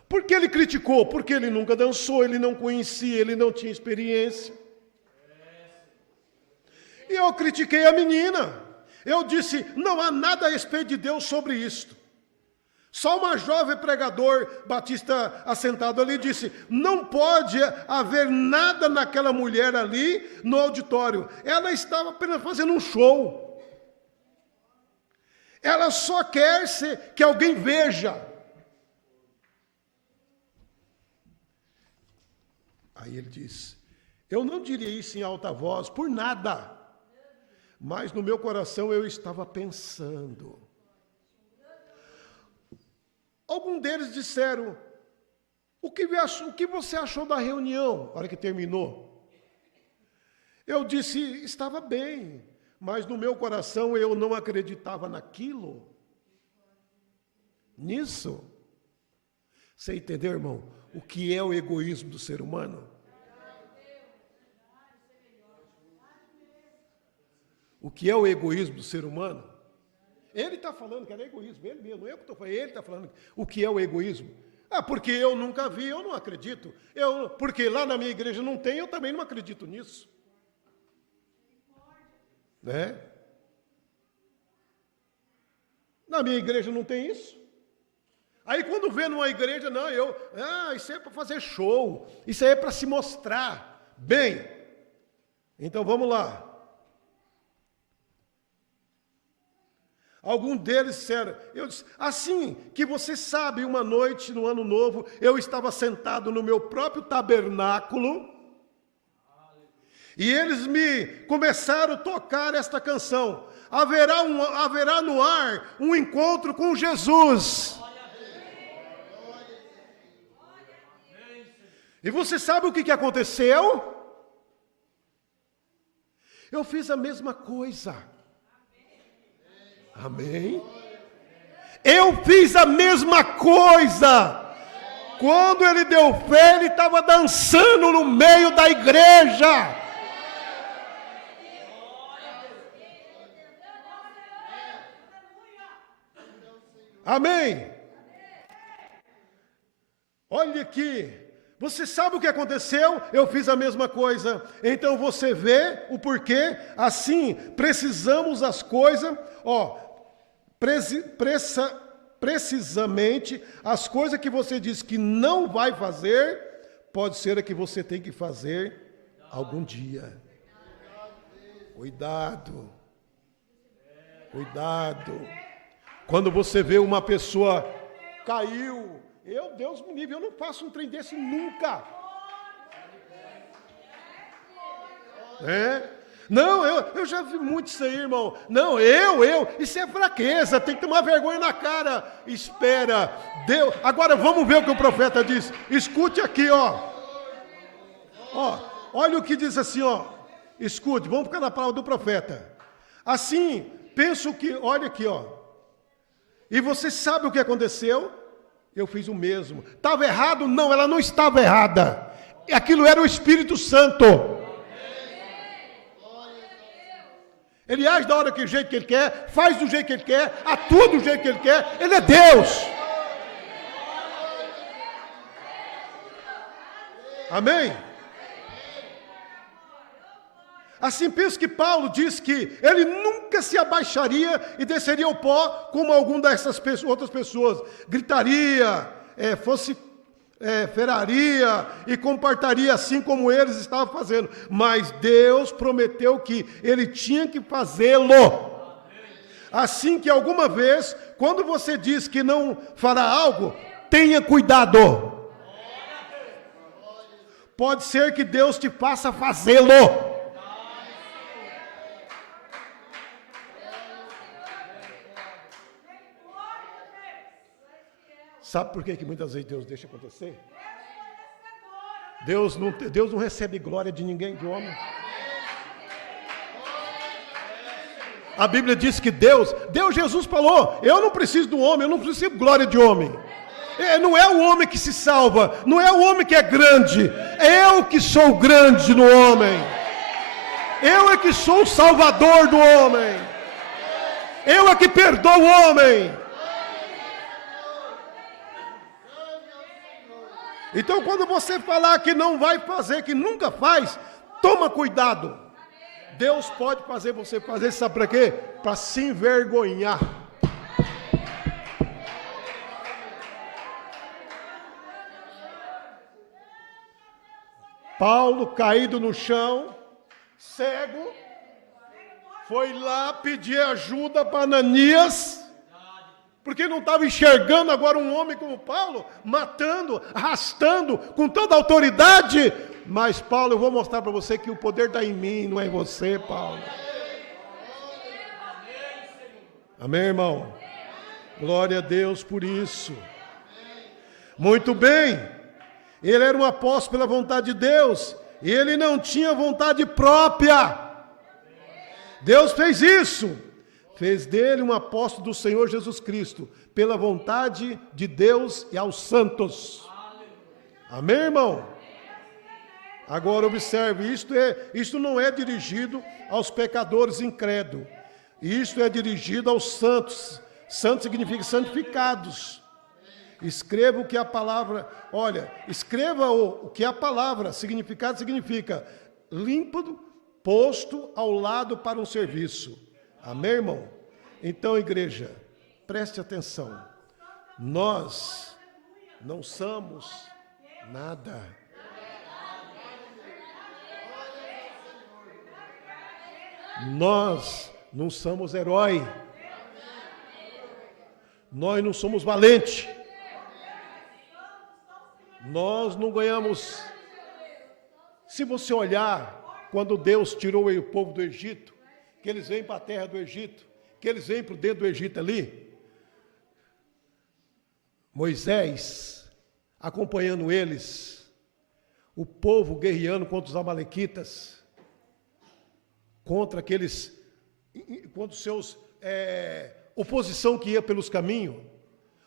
Por que ele criticou? Porque ele nunca dançou, ele não conhecia, ele não tinha experiência. E eu critiquei a menina. Eu disse, não há nada a respeito de Deus sobre isto. Só uma jovem pregador batista assentado ali disse, não pode haver nada naquela mulher ali no auditório. Ela estava apenas fazendo um show. Ela só quer que alguém veja. Aí ele disse, eu não diria isso em alta voz, por nada. Mas no meu coração eu estava pensando. Alguns deles disseram, o que você achou da reunião, na hora que terminou? Eu disse, estava bem, mas no meu coração eu não acreditava naquilo. Nisso. Você entendeu, irmão? O que é o egoísmo do ser humano? O que é o egoísmo do ser humano? Ele está falando que era egoísmo, ele mesmo, não é eu que estou falando, ele está falando o que é o egoísmo. Ah, porque eu nunca vi, eu não acredito. Porque lá na minha igreja não tem, eu também não acredito nisso. Né? Na minha igreja não tem isso. Aí quando vê numa igreja, não, isso é para fazer show, isso aí é para se mostrar. Bem, então vamos lá. Alguns deles disseram, eu disse, assim que você sabe, uma noite no ano novo, eu estava sentado no meu próprio tabernáculo, e eles me começaram a tocar esta canção, haverá no ar um encontro com Jesus. E você sabe o que aconteceu? Eu fiz a mesma coisa. Amém? Eu fiz a mesma coisa. Quando ele deu fé, ele estava dançando no meio da igreja. Amém? Olha aqui. Você sabe o que aconteceu? Eu fiz a mesma coisa. Então você vê o porquê. Assim, precisamos as coisas, precisamente as coisas que você diz que não vai fazer, pode ser a que você tem que fazer algum dia. Cuidado. Cuidado. Quando você vê uma pessoa caiu, Deus me livre, eu não faço um trem desse nunca. Não, eu já vi muito isso aí, irmão. Não, isso é fraqueza, tem que tomar vergonha na cara. Espera, Deus. Agora vamos ver o que o profeta diz. Escute aqui, olha o que diz assim, escute, vamos ficar na palavra do profeta. Assim, penso que, olha aqui, e você sabe o que aconteceu? Eu fiz o mesmo. Estava errado? Não, ela não estava errada. Aquilo era o Espírito Santo. Ele age da hora que jeito que ele quer, faz do jeito que ele quer, atua do jeito que ele quer. Ele é Deus. Amém? Assim penso que Paulo diz que ele nunca se abaixaria e desceria ao pó como algum dessas outras pessoas. Gritaria, feraria e comportaria assim como eles estavam fazendo. Mas Deus prometeu que ele tinha que fazê-lo. Assim que alguma vez, quando você diz que não fará algo, tenha cuidado. Pode ser que Deus te faça fazê-lo. Sabe por que muitas vezes Deus deixa acontecer? Deus não recebe glória de ninguém, de homem. A Bíblia diz que Jesus falou, eu não preciso do homem, eu não preciso de glória de homem. Não é o homem que se salva, não é o homem que é grande, eu que sou grande no homem. Eu é que sou o salvador do homem. Eu é que perdoo o homem. Então, quando você falar que não vai fazer, que nunca faz, toma cuidado. Deus pode fazer você fazer, sabe para quê? Para se envergonhar. Paulo, caído no chão, cego, foi lá pedir ajuda para Ananias, porque não estava enxergando agora um homem como Paulo, matando, arrastando, com toda a autoridade. Mas Paulo, eu vou mostrar para você que o poder está em mim, não é em você, Paulo. Amém, irmão? Glória a Deus por isso. Muito bem. Ele era um apóstolo pela vontade de Deus. E ele não tinha vontade própria. Deus fez isso. Fez dele um apóstolo do Senhor Jesus Cristo, pela vontade de Deus e aos santos. Amém, irmão? Agora observe, isto não é dirigido aos pecadores incrédulos. Isto é dirigido aos santos. Santos significa santificados. Escreva o que a palavra, escreva o que a palavra, significado significa límpido, posto ao lado para um serviço. Amém, irmão? Então, igreja, preste atenção. Nós não somos nada. Nós não somos herói. Nós não somos valentes. Nós não ganhamos. Se você olhar, quando Deus tirou o povo do Egito, que eles vêm para a terra do Egito, que eles vêm para dentro do Egito ali, Moisés acompanhando eles, o povo guerreando contra os amalequitas, contra aqueles, contra os seus, oposição que ia pelos caminhos,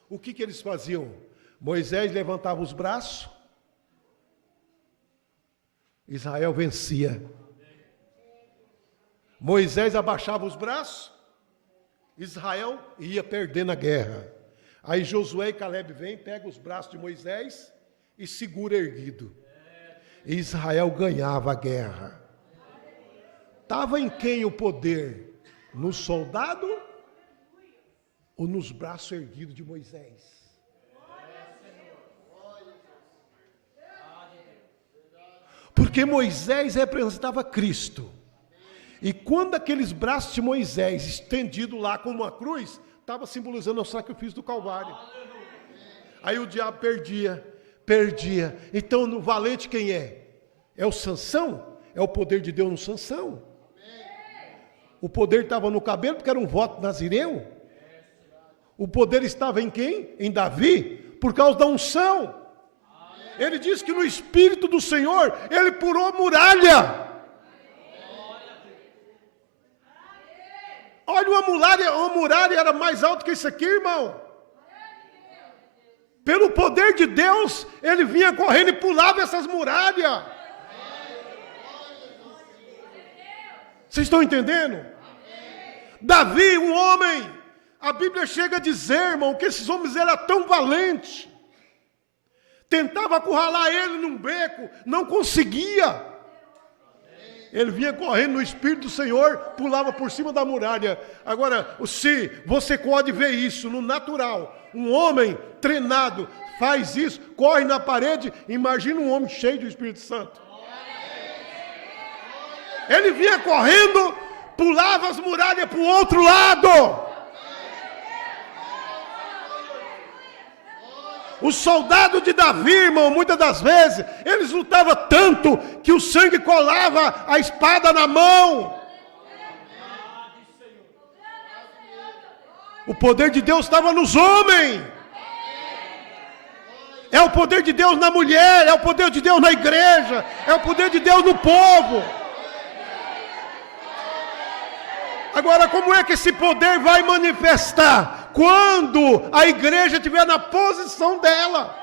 o que eles faziam? Moisés levantava os braços, Israel vencia. Moisés abaixava os braços, Israel ia perdendo a guerra. Aí Josué e Caleb vêm, pegam os braços de Moisés e segura erguido. E Israel ganhava a guerra. Estava em quem o poder? No soldado ou nos braços erguidos de Moisés? Porque Moisés representava Cristo. E quando aqueles braços de Moisés estendidos lá como uma cruz, estava simbolizando o sacrifício do Calvário. Aí o diabo perdia. Então, no valente quem é? É o Sansão? É o poder de Deus no Sansão. O poder estava no cabelo, porque era um voto nazireu. O poder estava em quem? Em Davi, por causa da unção. Ele diz que no Espírito do Senhor, ele purou a muralha. Olha, uma muralha era mais alta que isso aqui, irmão. Pelo poder de Deus, ele vinha correndo e pulava essas muralhas. Vocês estão entendendo? Davi, um homem, a Bíblia chega a dizer, irmão, que esses homens eram tão valentes. Tentava acurralar ele num beco, não conseguia. Ele vinha correndo no Espírito do Senhor, pulava por cima da muralha. Agora, se você pode ver isso no natural, um homem treinado faz isso, corre na parede, imagina um homem cheio do Espírito Santo. Ele vinha correndo, pulava as muralhas para o outro lado. Os soldados de Davi, irmão, muitas das vezes, eles lutavam tanto que o sangue colava a espada na mão. O poder de Deus estava nos homens. É o poder de Deus na mulher, é o poder de Deus na igreja, é o poder de Deus no povo. Agora, como é que esse poder vai manifestar? Quando a igreja estiver na posição dela.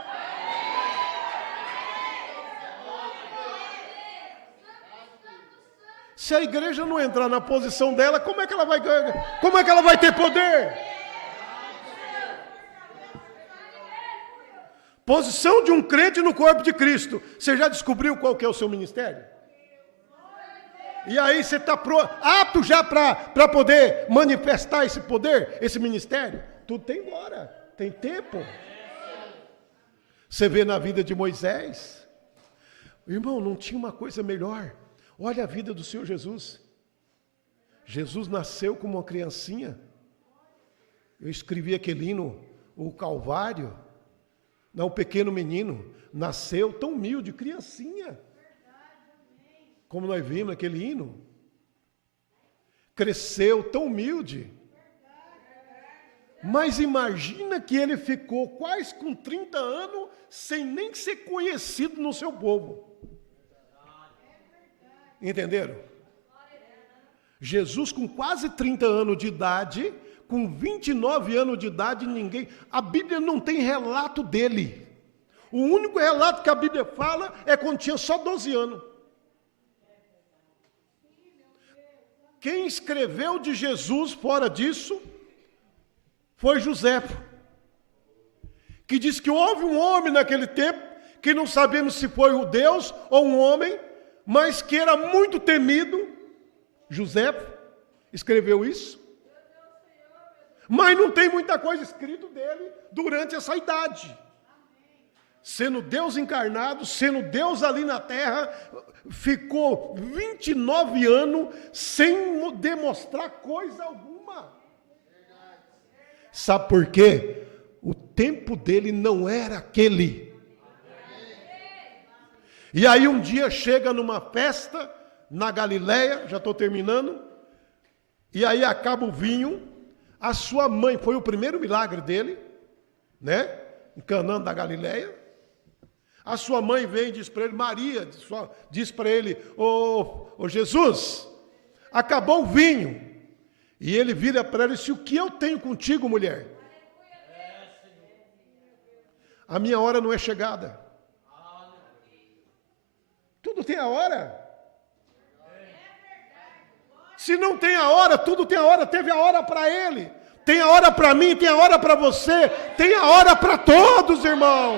Se a igreja não entrar na posição dela, como é que ela vai ganhar? Como é que ela vai ter poder? Posição de um crente no corpo de Cristo. Você já descobriu qual que é o seu ministério? E aí você está apto já para poder manifestar esse poder, esse ministério? Tudo tem hora, tem tempo. Você vê na vida de Moisés. Irmão, não tinha uma coisa melhor. Olha a vida do Senhor Jesus. Jesus nasceu como uma criancinha. Eu escrevi aquele hino, o Calvário. Não, o pequeno menino nasceu tão humilde, criancinha. Como nós vimos naquele hino. Cresceu tão humilde. Mas imagina que ele ficou quase com 30 anos sem nem ser conhecido no seu povo. Entenderam? Jesus com quase 30 anos de idade, com 29 anos de idade, a Bíblia não tem relato dele. O único relato que a Bíblia fala é quando tinha só 12 anos. Quem escreveu de Jesus fora disso foi Joséfo, que diz que houve um homem naquele tempo, que não sabemos se foi o Deus ou um homem, mas que era muito temido. Joséfo escreveu isso. Mas não tem muita coisa escrita dele durante essa idade. Sendo Deus encarnado, sendo Deus ali na terra, ficou 29 anos sem demonstrar coisa alguma. Sabe por quê? O tempo dele não era aquele. E aí um dia chega numa festa na Galileia, já estou terminando, e aí acaba o vinho. A sua mãe, foi o primeiro milagre dele, né? Em Canaã da Galileia. A sua mãe vem e diz para ele, Maria, diz para ele, ô Jesus, acabou o vinho. E ele vira para ela e diz, o que eu tenho contigo, mulher? A minha hora não é chegada. Tudo tem a hora. Se não tem a hora, tudo tem a hora. Teve a hora para ele. Tem a hora para mim, tem a hora para você. Tem a hora para todos, irmão.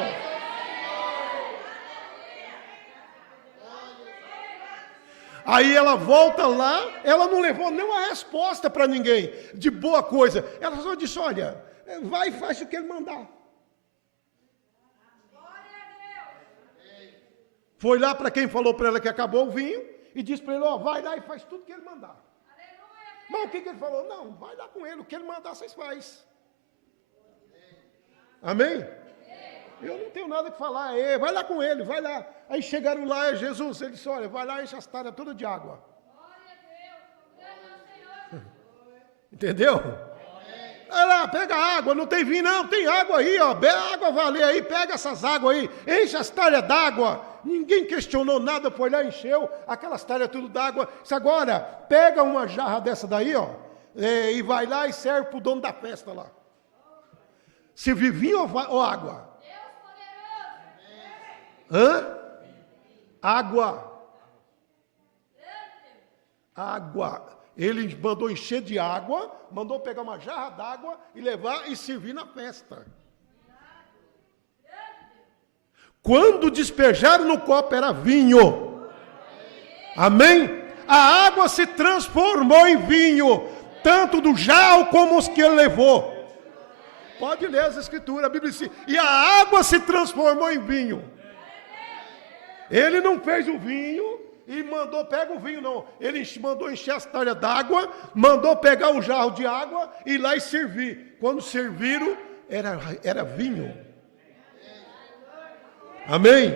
Aí ela volta lá, ela não levou nenhuma resposta para ninguém, de boa coisa. Ela só disse, olha, vai e faz o que ele mandar. Foi lá para quem falou para ela que acabou o vinho, e disse para ele, ó, vai lá e faz tudo que ele mandar. Mas o que ele falou? Não, vai lá com ele, o que ele mandar vocês faz. Amém? Eu não tenho nada que falar, vai lá com ele, vai lá. Aí chegaram lá, Jesus, ele disse, olha, vai lá e enche as talhas todas de água. Entendeu? Vai lá, pega água, não tem vinho não, tem água aí, ó, água valer aí, pega essas águas aí, enche as talhas d'água. Ninguém questionou nada, foi lá, encheu, aquelas talhas tudo d'água. Se agora, pega uma jarra dessa daí, ó, e vai lá e serve para o dono da festa lá. Se vinho ou água? Hã? Água. Água. Ele mandou encher de água, mandou pegar uma jarra d'água e levar e servir na festa. Quando despejaram no copo era vinho. Amém? A água se transformou em vinho, tanto do jarro como os que ele levou. Pode ler as escrituras, a Bíblia diz, e a água se transformou em vinho. Ele não fez o vinho e mandou, pega o vinho não, ele mandou encher as talhas d'água, mandou pegar o jarro de água e ir lá e servir. Quando serviram, era vinho. Amém?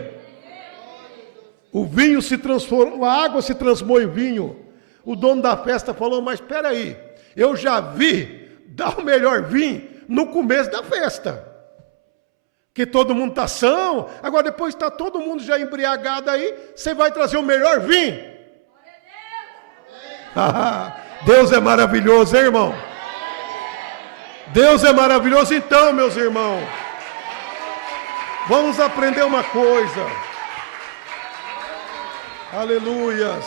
O vinho se transformou, a água se transformou em vinho. O dono da festa falou, mas espera aí, eu já vi dar o melhor vinho no começo da festa. Que todo mundo está são, agora depois está todo mundo já embriagado aí, você vai trazer o melhor vinho? Deus é maravilhoso, hein, irmão? Deus é maravilhoso, então, meus irmãos. Vamos aprender uma coisa. Aleluias.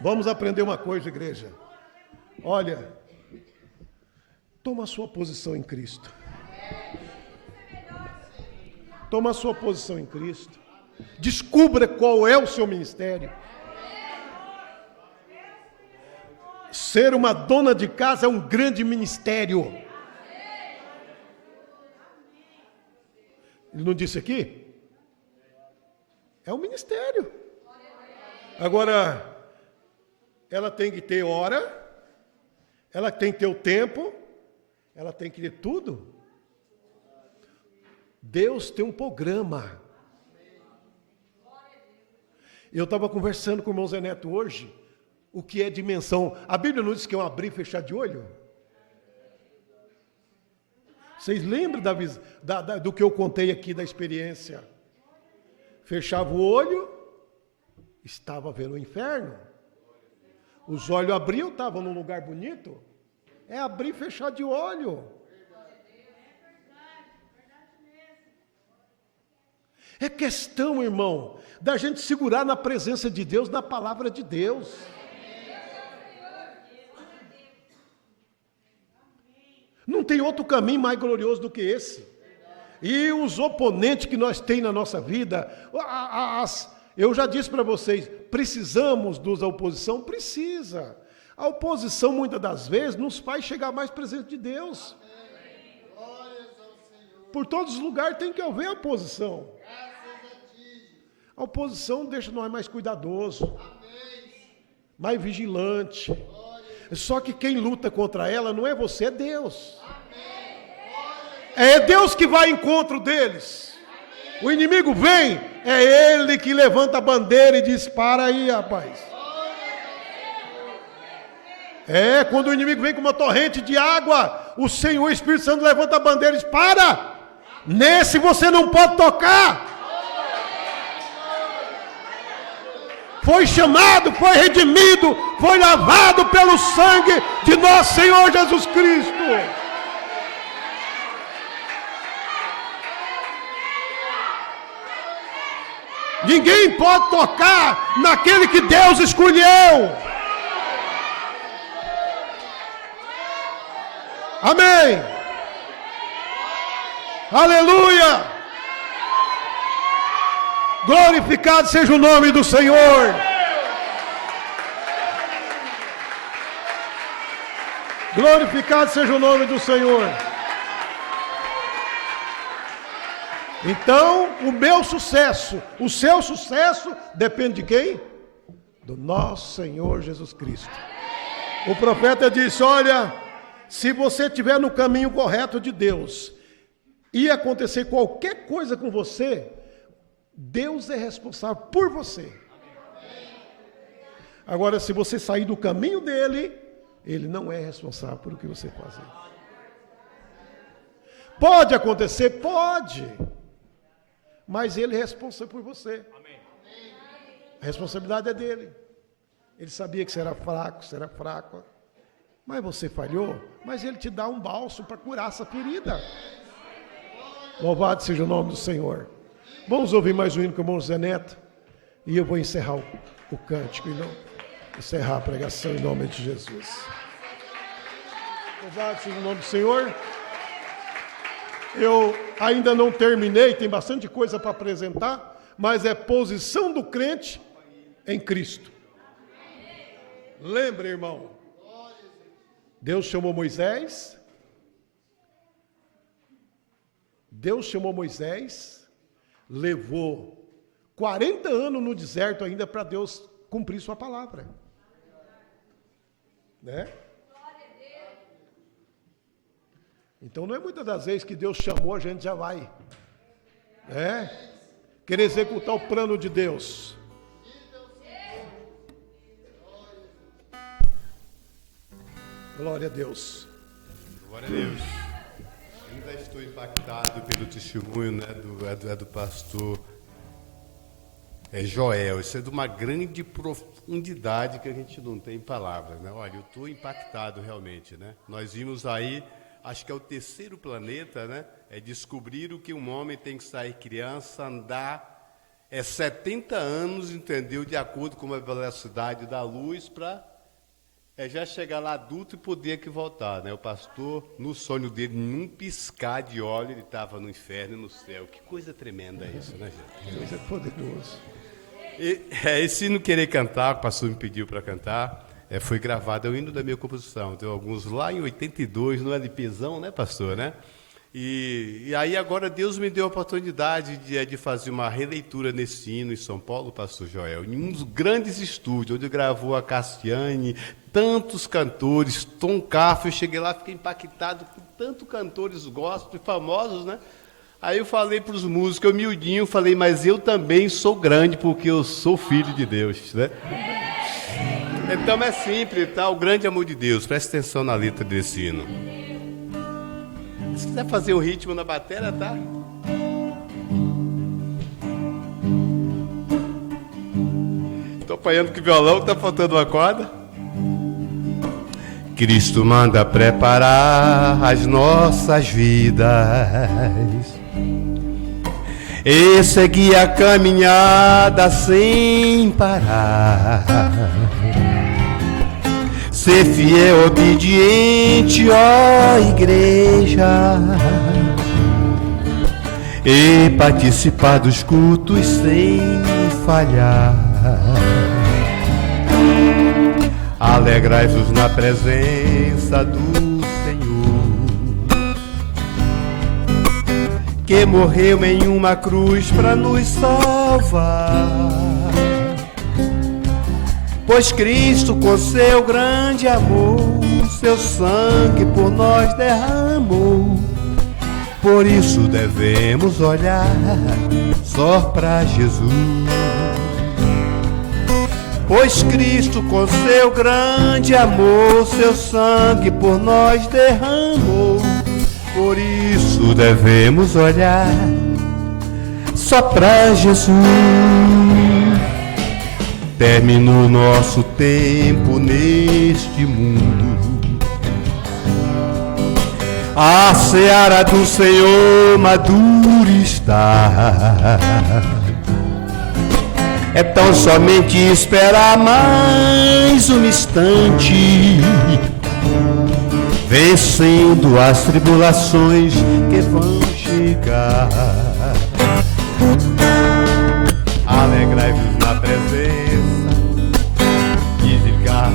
Vamos aprender uma coisa, igreja. Olha, Toma a sua posição em Cristo. Toma a sua posição em Cristo. Descubra qual é o seu ministério. Ser uma dona de casa é um grande ministério. Ele não disse aqui? É um ministério. Agora, ela tem que ter hora, ela tem que ter o tempo, ela tem que ter tudo. Deus tem um programa. Eu estava conversando com o irmão Zé Neto hoje, o que é dimensão. A Bíblia não diz que é um abrir e fechar de olho? Vocês lembram do que eu contei aqui da experiência? Fechava o olho, estava vendo o inferno. Os olhos abriam, estavam num lugar bonito. É abrir e fechar de olho. É questão, irmão, da gente segurar na presença de Deus, na palavra de Deus. Não tem outro caminho mais glorioso do que esse. E os oponentes que nós temos na nossa vida, eu já disse para vocês, precisamos da oposição? Precisa. A oposição, muitas das vezes, nos faz chegar mais presente de Deus. Por todos os lugares tem que haver oposição. A oposição deixa nós mais cuidadosos, mais vigilante. Só que quem luta contra ela não é você, é Deus. É Deus que vai ao encontro deles. O inimigo vem, é Ele que levanta a bandeira e diz, para aí, rapaz. Quando o inimigo vem com uma torrente de água, o Senhor, o Espírito Santo levanta a bandeira e diz, para! Nesse você não pode tocar. Foi chamado, foi redimido, foi lavado pelo sangue de nosso Senhor Jesus Cristo. Ninguém pode tocar naquele que Deus escolheu. Amém. Aleluia. Glorificado seja o nome do Senhor. Glorificado seja o nome do Senhor. Então, o meu sucesso, o seu sucesso, depende de quem? Do nosso Senhor Jesus Cristo. O profeta disse, olha, se você estiver no caminho correto de Deus, e acontecer qualquer coisa com você, Deus é responsável por você. Agora, se você sair do caminho dele, ele não é responsável por o que você fazer. Pode acontecer? Pode. Mas ele é responsável por você. A responsabilidade é dele. Ele sabia que você era fraco, você era fraca. Mas você falhou, mas ele te dá um bálsamo para curar essa ferida. Louvado seja o nome do Senhor. Vamos ouvir mais um hino com o irmão Zé Neto. E eu vou encerrar o cântico e não encerrar a pregação em nome de Jesus. Louvado seja o nome do Senhor. Eu ainda não terminei, tem bastante coisa para apresentar, mas é posição do crente em Cristo. Lembre, irmão, Deus chamou Moisés. Levou 40 anos no deserto ainda para Deus cumprir sua palavra. Né? Então não é muitas das vezes que Deus chamou, a gente já vai. Né? Querer executar o plano de Deus. Glória a Deus. Glória a Deus. Ainda estou impactado pelo testemunho, né, do pastor Joel. Isso é de uma grande profundidade que a gente não tem palavras, né? Olha, eu estou impactado realmente, né? Nós vimos aí, acho que é o terceiro planeta, né? É descobrir o que um homem tem que sair criança, andar 70 anos, entendeu? De acordo com a velocidade da luz para É já chegar lá adulto e poder que voltar, né? O pastor, no sonho dele, num piscar de olho, ele estava no inferno e no céu. Que coisa tremenda é isso, né, gente? Deus é poderoso. E se não querer cantar, o pastor me pediu para cantar, foi gravado, é o hino da minha composição. Tem alguns lá em 82, no LPzão, né, pastor, né? E aí agora Deus me deu a oportunidade de fazer uma releitura nesse hino em São Paulo, pastor Joel, em um dos grandes estúdios, onde gravou a Cassiane, tantos cantores, Tom Carf, eu cheguei lá, fiquei impactado com tantos cantores gospel famosos, né? Aí eu falei para os músicos, eu miudinho, falei, mas eu também sou grande, porque eu sou filho de Deus, né? Então é simples, tá? O grande amor de Deus, presta atenção na letra desse hino. Se quiser fazer um ritmo na bateria, tá? Tô apanhando com o violão, tá faltando uma corda. Cristo manda preparar as nossas vidas e seguir a caminhada sem parar. Ser fiel, obediente, ó igreja, e participar dos cultos sem falhar. Alegrai-vos na presença do Senhor, que morreu em uma cruz para nos salvar. Pois Cristo, com seu grande amor, seu sangue por nós derramou. Por isso devemos olhar só para Jesus. Pois Cristo, com seu grande amor, seu sangue por nós derramou. Por isso devemos olhar só para Jesus. Terminou nosso tempo neste mundo, a seara do Senhor madura está. É tão somente esperar mais um instante, vencendo as tribulações que vão chegar. Alegrai-vos na presença, desligar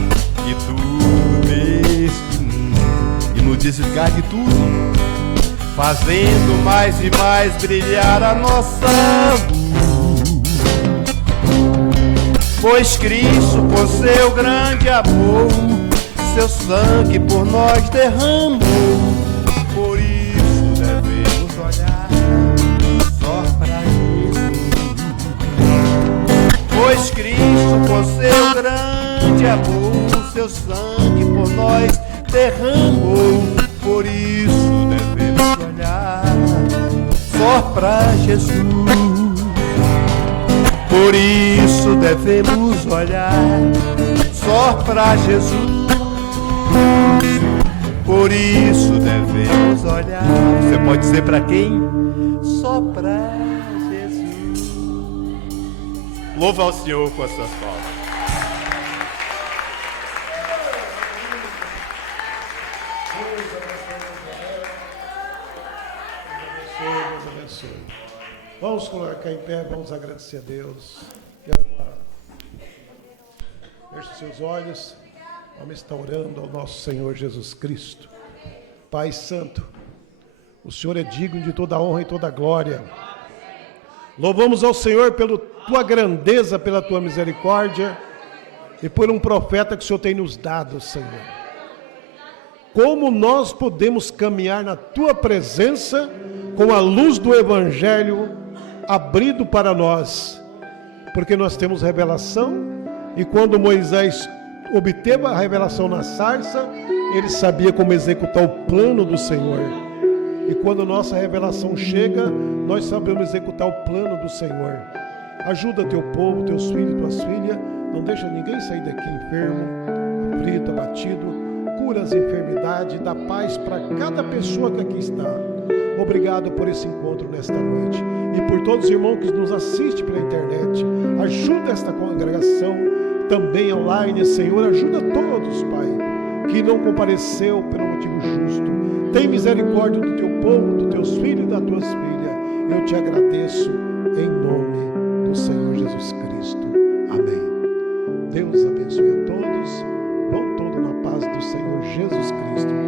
de tudo neste mundo, e no desligar de tudo, fazendo mais e mais brilhar a nossa luz. Pois Cristo, com seu grande amor, seu sangue por nós derramou. Por isso devemos olhar só para Jesus. Pois Cristo, com seu grande amor, seu sangue por nós derramou. Por isso devemos olhar só para Jesus. Por isso devemos olhar só para Jesus. Por isso devemos olhar. Você pode dizer para quem? Só para Jesus. Louva ao Senhor com as suas palavras. Deus abençoe. Vamos colocar em pé, vamos agradecer a Deus. Feche seus olhos. Vamos estar orando ao nosso Senhor Jesus Cristo. Pai Santo, o Senhor é digno de toda honra e toda glória. Louvamos ao Senhor pela tua grandeza, pela tua misericórdia e por um profeta que o Senhor tem nos dado, Senhor. Como nós podemos caminhar na tua presença com a luz do Evangelho abrido para nós? Porque nós temos revelação, e quando Moisés obteve a revelação na sarça, ele sabia como executar o plano do Senhor. E quando nossa revelação chega, nós sabemos executar o plano do Senhor. Ajuda teu povo, teus filhos e tuas filhas. Não deixa ninguém sair daqui enfermo, aflito, abatido. Cura as enfermidades, dá paz para cada pessoa que aqui está. Obrigado por esse encontro nesta noite. E por todos os irmãos que nos assistem pela internet. Ajuda esta congregação, também online, Senhor, ajuda todos, Pai, que não compareceu pelo motivo justo. Tem misericórdia do teu povo, dos teus filhos e das tuas filhas. Eu te agradeço em nome do Senhor Jesus Cristo. Amém. Deus abençoe a todos. Vão todos na paz do Senhor Jesus Cristo.